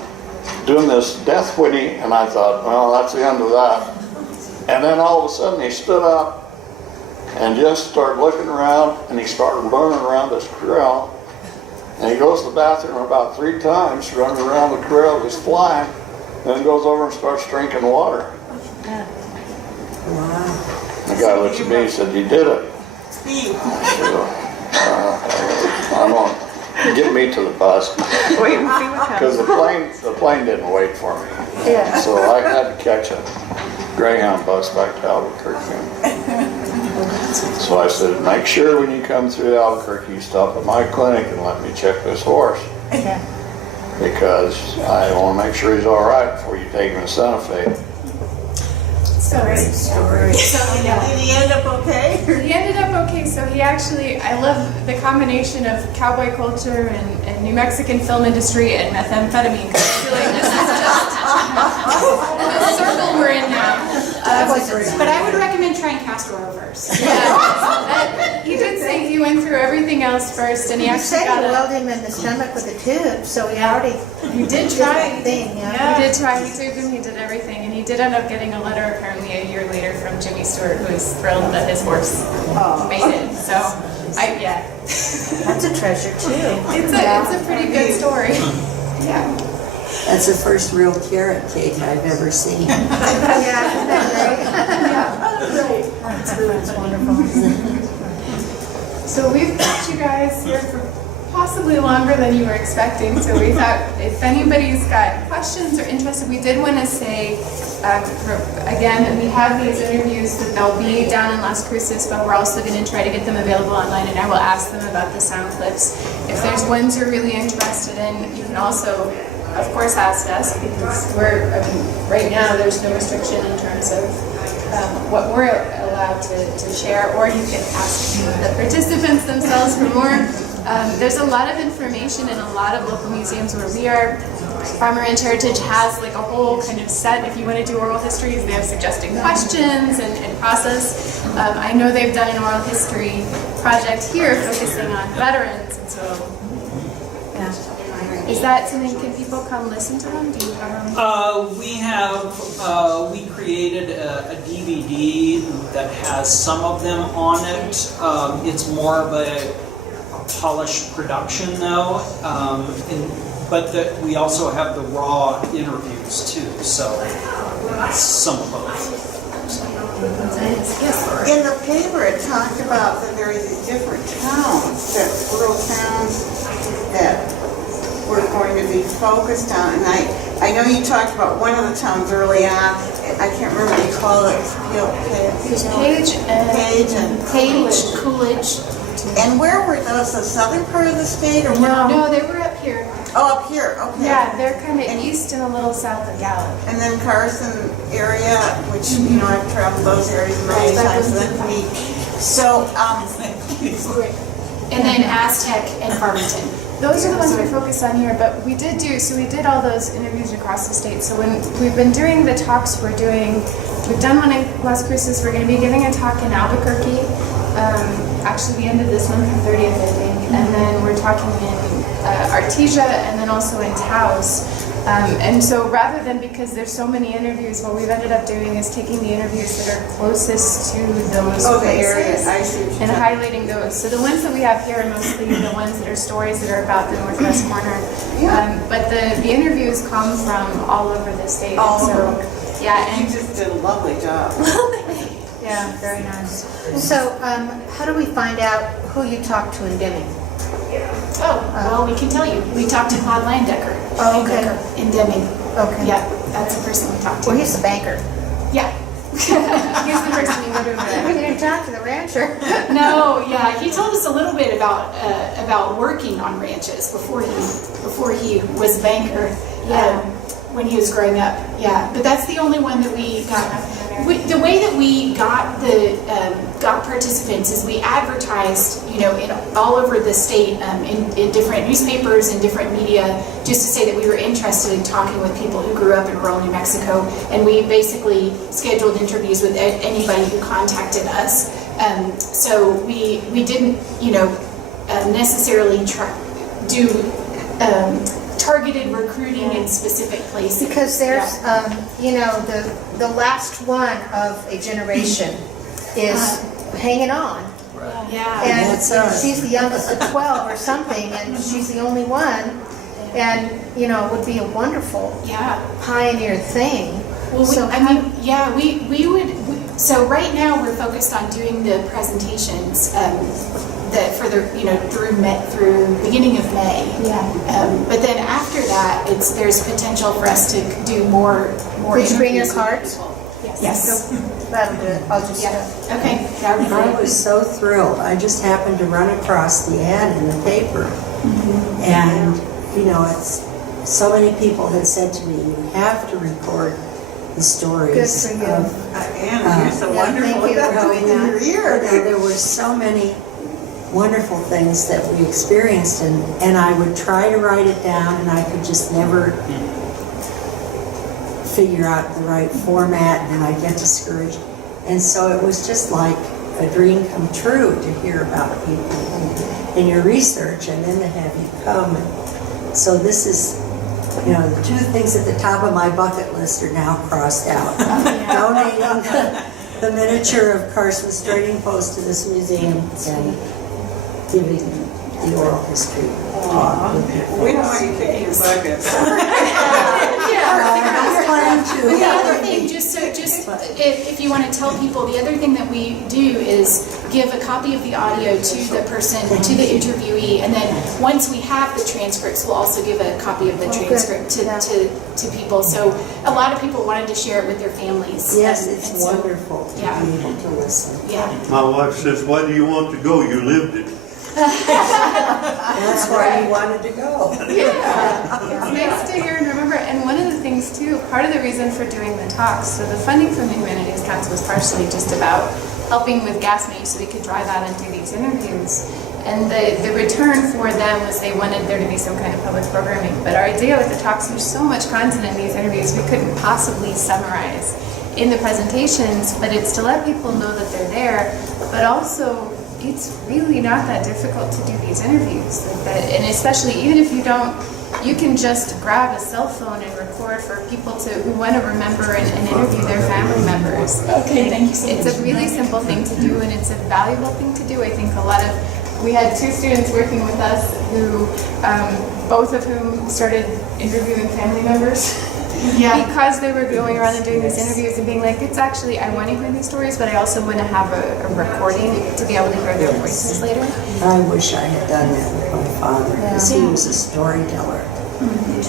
doing this death whinny, and I thought, well, that's the end of that. And then all of a sudden he stood up and just started looking around, and he started running around this corral. And he goes to the bathroom about 3 times, running around the corral, he's flying, then goes over and starts drinking water. Wow. The guy looks at me and said, you did it. I'm on. Get me to the bus. Wait and see what Because happens. the plane didn't wait for me. Yeah. So I had to catch a Greyhound bus back to Albuquerque. So I said, make sure when you come through Albuquerque, you stop at my clinic and let me check this horse. Because I want to make sure he's all right before you take him to Santa Fe. Great story. Did he end up okay? He ended up okay. So he actually, I love the combination of cowboy culture and New Mexican film industry and methamphetamine. 'Cause I feel like this is just the circle we're in now. But I would recommend trying castor oil first. Yeah, he did say he went through everything else first, and he You actually said got you a. welled him in the stomach with a tube, so he already He did did try. that thing, yeah. He did try. He tubed him. He did everything, and he did end up getting a letter apparently a year later from Jimmy Stewart, who was thrilled that his horse made it. So, That's a treasure too. it's a pretty good story. Yeah. That's the first real carrot cake I've ever seen. Yeah, isn't that great? That's wonderful. So we've got you guys here for possibly longer than you were expecting. So we thought if anybody's got questions or interested, we did want to say, again, we have these interviews that they'll be down in Las Cruces, but we're also going to try to get them available online, and I will ask them about the sound clips. If there's ones you're really interested in, you can also, of course, ask us, because right now there's no restriction in terms of what we're allowed to share, or you can ask the participants themselves for more. There's a lot of information in a lot of local museums where we are. Farmer Ranch Heritage has like a whole kind of set. If you want to do oral histories, they have suggesting questions and process. I know they've done an oral history project here focusing on veterans, and so is that something? Can people come listen to them? Do you have them? We created a DVD that has some of them on it. It's more of a polished production though, but we also have the raw interviews too, so some of both. In the paper, it talked about that there are these different towns, that little towns that we're going to be focused on. And I know you talked about one of the towns early on. I can't remember what you call it. Page, Coolidge. And where were those? The southern part of the state, or where? No, they were at here. Oh, up here, okay. Yeah, they're kind of east and a little south of Gallup. And then Carson area, which, you know, I've traveled those areas many times, then we, so, And then Aztec and Farmington. Those are the ones we focus on here, but we did all those interviews across the state. So when we've been doing the talks, we've done one in Las Cruces, we're going to be giving a talk in Albuquerque, actually the end of this month, the 30th, I think, and then we're talking in Artesia and then also in Taos. And so rather than, because there's so many interviews, what we've ended up doing is taking the interviews that are closest to those places I see what you're and saying. highlighting those. So the ones that we have here are mostly the ones that are stories that are about the Northwest corner. But the interviews come from all over the state. All so, over. yeah, You and just did a lovely job. yeah, very nice. So, how do we find out who you talked to in Deming? Oh, well, we can tell you. We talked to Claude Landecker. Oh, okay. Landecker in Deming. Okay. Yeah, that's the person we talked to. Well, he's the banker. Yeah. He's the person you go to. We didn't talk to the rancher. No, yeah, he told us a little bit about working on ranches before he was a banker. When he was growing up. Yeah, but that's the only one that we got. The way that we got got participants is we advertised, you know, all over the state in different newspapers and different media, just to say that we were interested in talking with people who grew up in rural New Mexico, and we basically scheduled interviews with anybody who contacted us. So we didn't, you know, necessarily do targeted recruiting in specific places. Because there's, you know, the last one of a generation is hanging on. Yeah. And she's the youngest of 12 or something, and she's the only one. And, you know, it would be a wonderful pioneer thing. Well, So we would. So right now we're focused on doing the presentations for the through beginning of May. Yeah. But then after that, there's potential for us to do more. Did you bring your interviews with cards? people. Yes. So that'll do it. I'll just. Okay. That would be I great. was so thrilled. I just happened to run across the ad in the paper. And, you know, it's so many people had said to me, you have to record the stories Good for you. of Anna, you're so wonderful. thank you for That's doing in that. your ear. You know, there were so many wonderful things that we experienced, and I would try to write it down, and I could just never figure out the right format, and I'd get discouraged. And so it was just like a dream come true to hear about people and your research, and then to have you come. And so this is, you know, the two things at the top of my bucket list are now crossed out. Donating the miniature of Carson's Trading Post to this museum and giving the oral history. We don't want you kicking your bucket. The other thing, just if you want to tell people, the other thing that we do is give a copy of the audio to the person, to the interviewee, and then once we have the transcripts, we'll also give a copy of the transcript to people. So a lot of people wanted to share it with their families. Yes, and it's so- wonderful to be able to listen. Yeah. My wife says, why do you want to go? You lived it. That's why you wanted to go. It's nice to hear and remember. And one of the things too, part of the reason for doing the talks, so the funding from the Humanities Council was partially just about helping with gas money so we could drive out and do these interviews. And the return for them was they wanted there to be some kind of public programming. But our idea with the talks, there's so much content in these interviews we couldn't possibly summarize in the presentations, but it's to let people know that they're there, but also it's really not that difficult to do these interviews. And especially even if you don't, you can just grab a cell phone and record for people who want to remember and interview their family members. Okay, thank you so much. It's a really simple thing to do, and it's a valuable thing to do. I think we had 2 students working with us who, both of whom started interviewing family members. Yeah. Because they were going around and doing these interviews and being like, it's actually, I want to hear these stories, but I also want to have a recording to be able to hear their voices later. I wish I had done that with my father, because he was a storyteller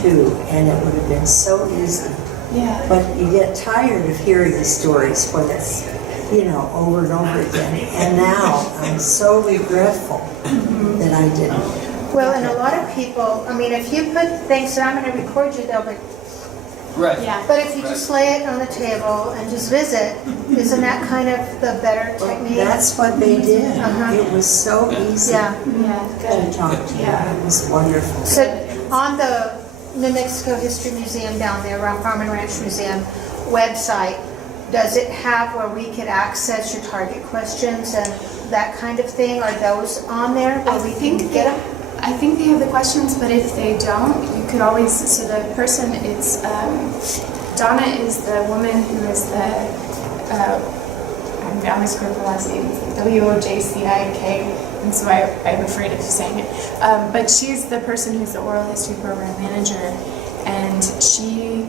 too, and it would have been so easy. Yeah. But you get tired of hearing the stories when it's, you know, over and over again. And now I'm so regretful that I didn't. Well, and a lot of people, I mean, if you put things that I'm going to record you, they'll be, Right. Yeah. but if you just lay it on the table and just visit, isn't that kind of the better technique? That's what they did. Uh-huh. It was so easy Yeah. to talk to. Yeah. It was wonderful. So on the New Mexico History Museum down there, around Farm and Ranch Museum website, does it have where we could access your target questions and that kind of thing? Are those on there where we can get them? I think they have the questions, but if they don't, you could always, so the person, it's, Donna is the woman who is the, I'm going to screw up her last name, WOJCIK, and so I'm afraid of saying it. But she's the person who's the oral history program manager, and she's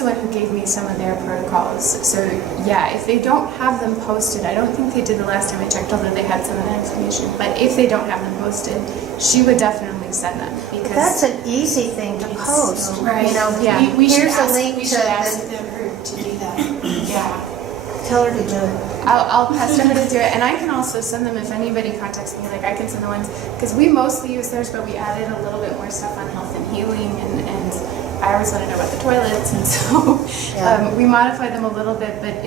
the one who gave me some of their protocols. So yeah, if they don't have them posted, I don't think they did the last time I checked, although they had some of that information. But if they don't have them posted, she would definitely send them, because That's an easy thing to post. Right. You know, Yeah. We should here's a ask, link we to should ask the, her to do that. Yeah. tell her to do it. I'll pester her to do it, and I can also send them if anybody contacts me. Like I can send the ones, because we mostly use theirs, but we added a little bit more stuff on health and healing, and I always want to know about the toilets, and so we modify them a little bit, but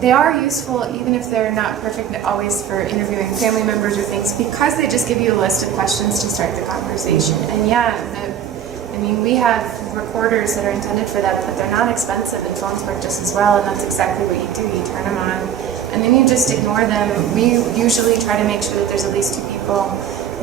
they are useful even if they're not perfect always for interviewing family members or things, because they just give you a list of questions to start the conversation. And yeah, I mean, we have recorders that are intended for that, but they're not expensive, and phones work just as well, and that's exactly what you do. You turn them on, and then you just ignore them. We usually try to make sure that there's at least 2 people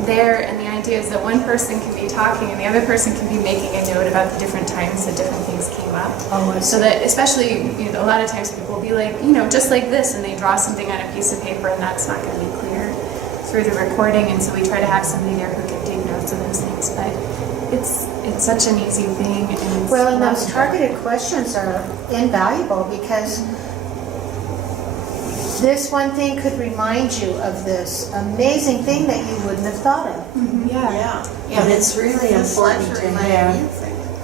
there, and the idea is that one person can be talking and the other person can be making a note about the different times that different things came up. So that, especially, a lot of times people will be like, just like this, and they draw something on a piece of paper, and that's not going to be clear through the recording, and so we try to have somebody there who can take notes of those things. But it's such an easy thing. And Well, and those targeted questions are invaluable, because this one thing could remind you of this amazing thing that you wouldn't have thought of. Yeah. But it's really important to have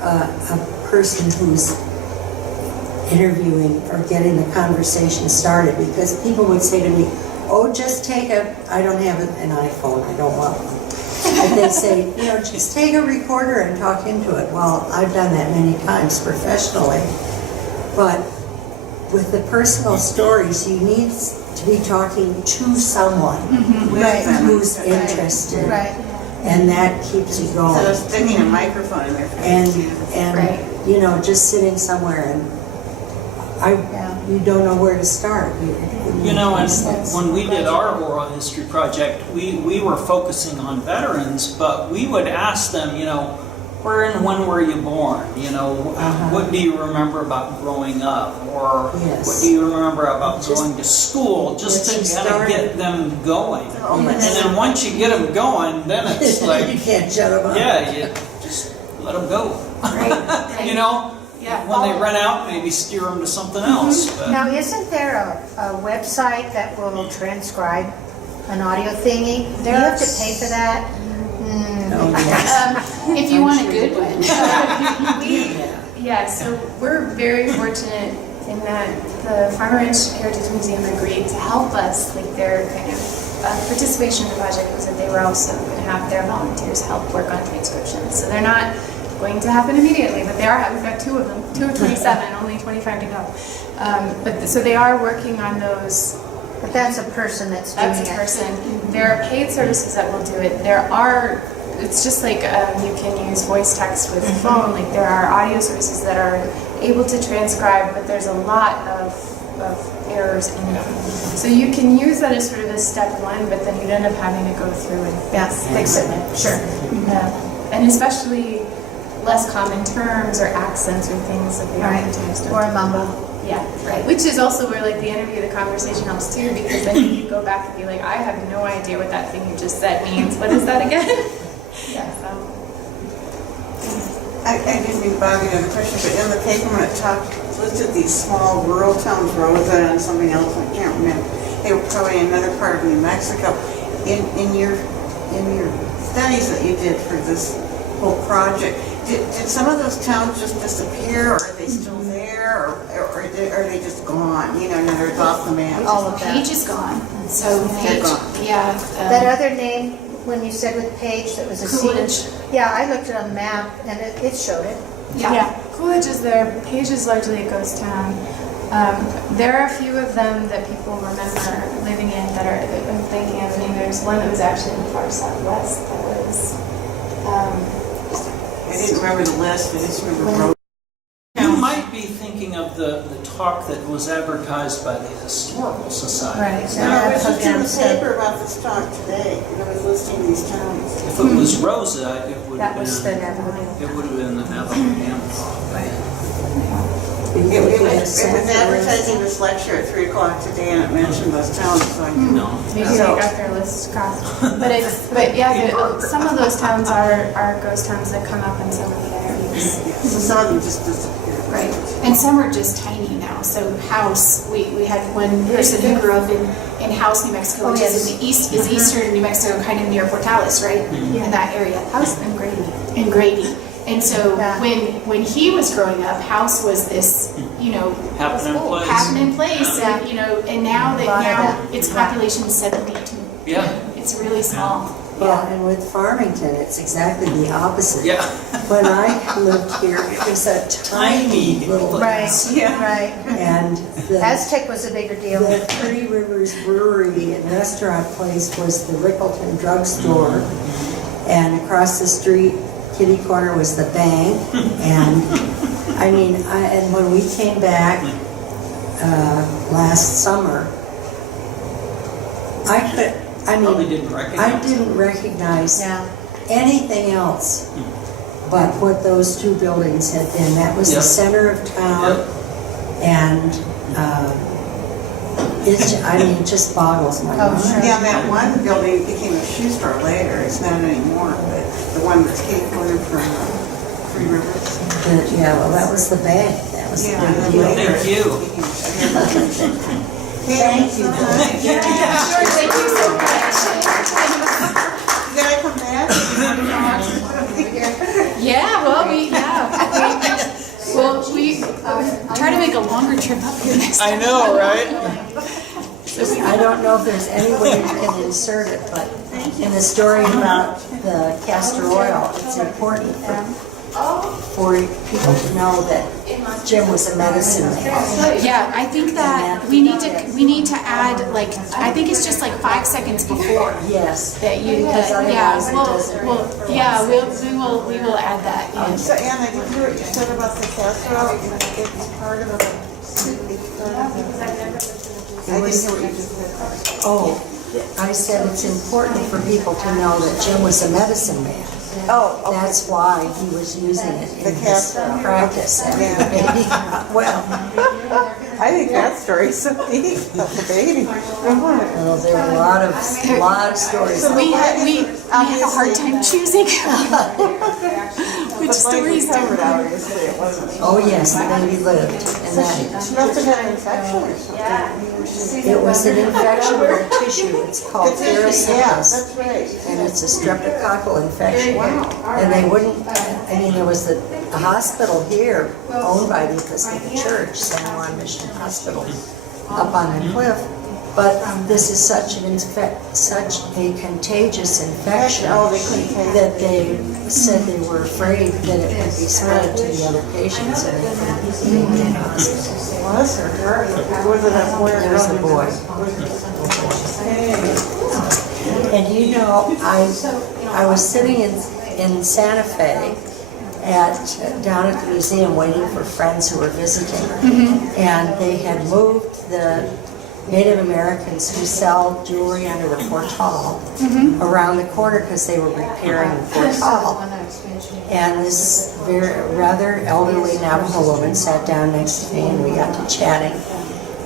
a person who's interviewing or getting the conversation started, because people would say to me, oh, just take I don't have an iPhone, I don't want one. And they say, just take a recorder and talk into it. Well, I've done that many times professionally, but with the personal stories, you need to be talking to someone who's interested. Right. And that keeps you going. So sticking a microphone in their face. And just sitting somewhere and you don't know where to start. When we did our oral history project, we were focusing on veterans, but we would ask them, where and when were you born? What do you remember about growing up? Or what do you remember about going to school? Just to kind of get them going. And then once you get them going, then it's like... you can't shut them up. Yeah, you just let them go. When they run out, maybe steer them to something else. But. Now, isn't there a website that will transcribe an audio thingy? Do you have to pay for that? If you want a good one. So we're very fortunate in that the Farm and Ranch Heritage Museum agreed to help us. Like their kind of participation in the project was that they were also going to have their volunteers help work on transcriptions. So they're not going to happen immediately, but they are. We've got 2 of them, 2 of 27, only 25 to go. So they are working on those. But that's a person that's doing it. That's a person. There are paid services that will do it. It's just like you can use voice text with a phone. Like there are audio services that are able to transcribe, but there's a lot of errors in it. So you can use that as sort of a step 1, but then you'd end up having to go through and fix it. Sure. And especially less common terms or accents or things that they oftentimes don't. Or a mumble. Yeah, right. Which is also where like the interview, the conversation helps too, because then you go back and be like, I have no idea what that thing you just said means. What is that again? I didn't mean to bother you on the question, but in the paper when it listed these small rural towns, Rosa and something else, I can't remember. They were probably in another part of New Mexico. In your studies that you did for this whole project, did some of those towns just disappear, or are they still there, or are they just gone? In other words, off the map. All of that. Page is gone. So They're gone. yeah. That other name when you said with Page that was a Coolidge. scenic? Yeah, I looked it on the map and it showed it. Yeah. Coolidge is there. Page is largely a ghost town. There are a few of them that people remember living in that are thinking of. I mean, there's one that was actually in the far southwest that was. I didn't remember the list, I just remember road. You might be thinking of the talk that was advertised by the Historical Society. Right. No, I was just in the paper about this talk today, and I was listing these towns. If it was Rosa, it would That have was the been, Navajo. it would have been the Navajo Dam talk. It was advertising this lecture at 3 o'clock today, and it mentioned those towns, so I knew. No. Maybe they got their lists crossed. But yeah, some of those towns are ghost towns that come up in some of the areas. So some of them just disappeared. Right, and some are just tiny now. So House, we had one person who grew up in House, New Mexico, which is in the eastern New Mexico, kind of near Portales, right? In that area. House and Grady. And Grady. And so when he was growing up, House was this, happening place, and now its population is 72. Yeah. It's really small. Well, and with Farmington, it's exactly the opposite. Yeah. When I lived here, it was a tiny little place. Right. And the Aztec was a bigger deal. The Three Rivers Brewery and Restaurant place was the Rickleton Drugstore. And across the street, kitty corner was the bank. And I mean, and when we came back last summer, Probably didn't recognize I didn't recognize anything else but what those two buildings had been. That was the center of town, and it just boggles my mind. Yeah, that one building became a shoe store later, it's not anymore, but the one that's kitty corner from Three Rivers. Well, that was the bank. That was the big deal. Thank you. Thank you so much. Thank you so much. You gotta come back. We try to make a longer trip up here next time. I know, right? I don't know if there's any way you can insert it, but in the story about the castor oil, it's important for people to know that Jim was a medicine man. Yeah, I think that we need to add, like, I think it's just like 5 seconds before. Yes. That you Because otherwise it doesn't. we will add that in. So Anna, did you hear what you said about the casserole? It's part of the. I didn't hear what you just said. Oh, I said it's important for people to know that Jim was a medicine man. Oh, okay. That's why he was using it in his casserole. practice. And the baby got well. I think that story's so neat, about the baby. Well, there are a lot of stories. We have a hard time choosing which stories to Obviously, it wasn't. Oh yes, the baby lived, and that She must have had an infection or something. it was an infection of the tissue. It's called Yeah, erysipelas, that's right. and it's a streptococcal infection. And they wouldn't. I mean, there was a hospital here owned by the Episcopal Church, San Juan Mission Hospital, up on the cliff. But this is such a contagious infection that they said they were afraid that it would be spread to the other patients, and they couldn't keep them in the hospital. Was her? Was it a boy or There was a boy. And you know, I was sitting in Santa Fe down at the museum waiting for friends who were visiting, and they had moved the Native Americans who sell jewelry under the portal around the corner because they were repairing the portal. And this rather elderly Navajo woman sat down next to me, and we got to chatting.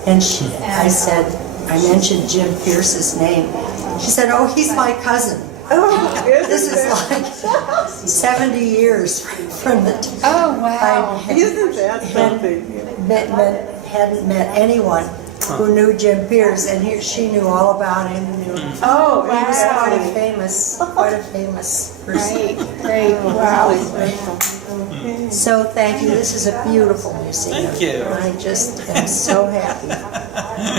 And I mentioned Jim Pierce's name. She said, "Oh, he's my cousin." This is like 70 years from the time. Oh, wow. Isn't that something? Hadn't met anyone who knew Jim Pierce, and she knew all about him. Oh, He was quite a famous person. Great, wow. So thank you. This is a beautiful museum. Thank you. I just am so happy.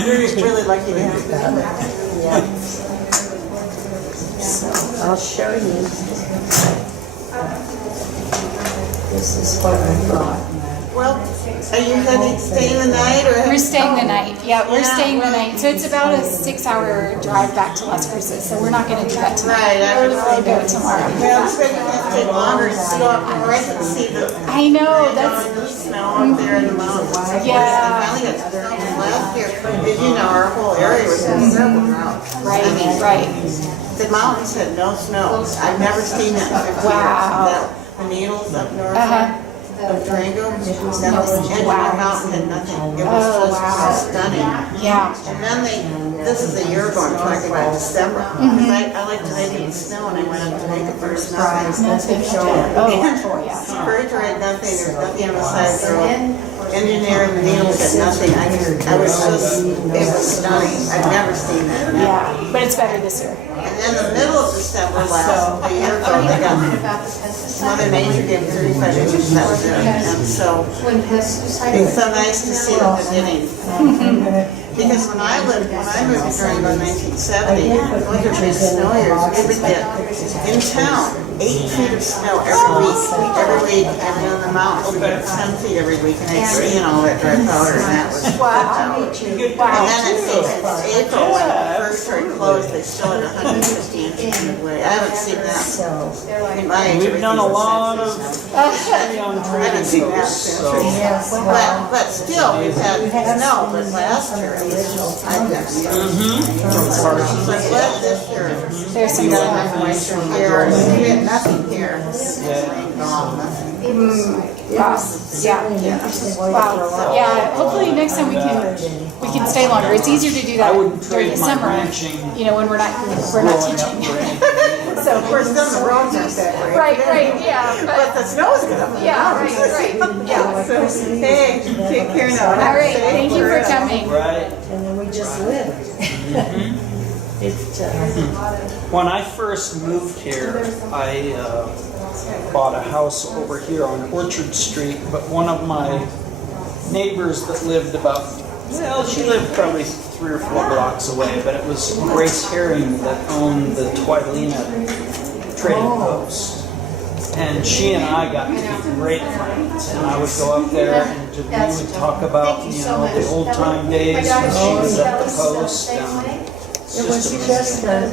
You're really lucky to have about it. Yeah. So, I'll show you. This is what I brought. Well, are you going to stay the night or? We're staying the night. Yeah, we're Yeah, staying the well- night. So it's about a 6-hour drive back to Las Cruces. So we're not going to do that tonight. Right, I was We'll go tomorrow. Well, it's going to take longer to go up north and see the I know, that's, snow up there in the mountains. Yeah. I finally got snow last year. As you know, our whole area was in a terrible drought. right, I mean, right. the mountains had no snow. I've never seen that in 50 Wow. years. The needles up north of Durango, nothing. Edgemere Mountain had nothing. It was just stunning. Yeah. And then this is a year ago, I'm talking about December. Because I like to make it in snow, and I went up to make it first, nothing. Oh, yeah. Spurgeon had nothing, there's nothing on the side of the road. Engineer and the needles had nothing. I was just, it was stunning. I've never seen that. Yeah, but it's better this year. And then the middle of December last, a year ago, they got, Mother Nature gave 35 inches, that was it. And so, it's so nice to see the beginning. Because when I moved to Durango in 1970, going to big snow years, we would get in town 8 feet of snow every week, and then on the mountains we get 10 feet every week, and I'd ski and all that dry powder, and that was Wow. And then it's April, when the first started closed, they still had 150 inches in the way. I haven't seen that in my age. We've done a lot of skiing on I haven't seen that Durango, since. so. But still, we've had snow, but last year it was, I've never seen it. But this year, There's some we got snow. enough moisture here, and we had nothing here. It's rained all, nothing. Wow. Yeah. Wow. Yeah. Hopefully next time we can stay longer. It's easier to do that I wouldn't during the trade my summer. ranching You know, when we're not growing up teaching. for anything. So Of course, then the roads aren't that great. right. Yeah. But the snow's good up in the Yeah. mountains. Right. Yeah. So, hey, take care now. All right. Thank you for coming. Right. And then we just lived. When I first moved here, I bought a house over here on Orchard Street, but one of my neighbors that lived she lived probably 3 or 4 blocks away, but it was Grace Herring that owned the Twielina trading post. And she and I got to be great friends, and I would go up there and we would talk about, the old time days when she was at the post. And It was just a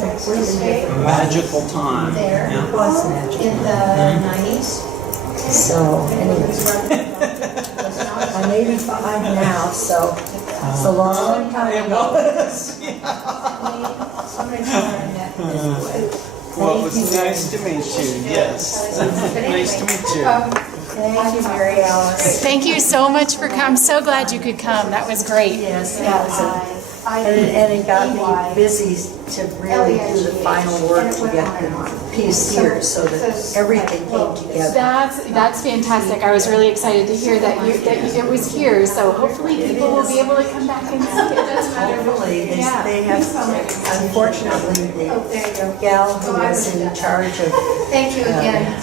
completely different magical time. It Yeah. was magical. In the 90s. So, anyway. I'm 85 now, so it's a long time It ago. was. Well, it was nice to meet you, yes. Nice to meet you. Thank you, Mary Alice. Thank you so much for coming. I'm so glad you could come. That was great. Yes, and it got me busy to really do the final work to get the piece here, so that everything came together. That's fantastic. I was really excited to hear that it was here. So hopefully people will be able to come back and see it. Hopefully, they have, unfortunately, the gal who was in charge of Thank you again.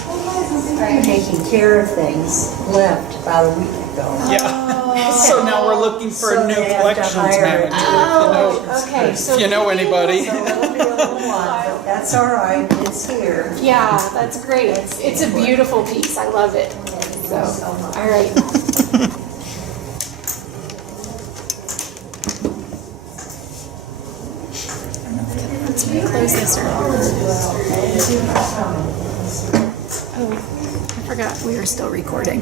taking care of things left about a week ago. Yeah. So now we're looking for a new they have to collections hire- manager. Oh, okay. So If you know anybody. So it'll be a little while, but that's all right, it's here. yeah, that's great. It's a beautiful piece. I love it. So, all right. Let's close this early. Oh, I forgot we are still recording.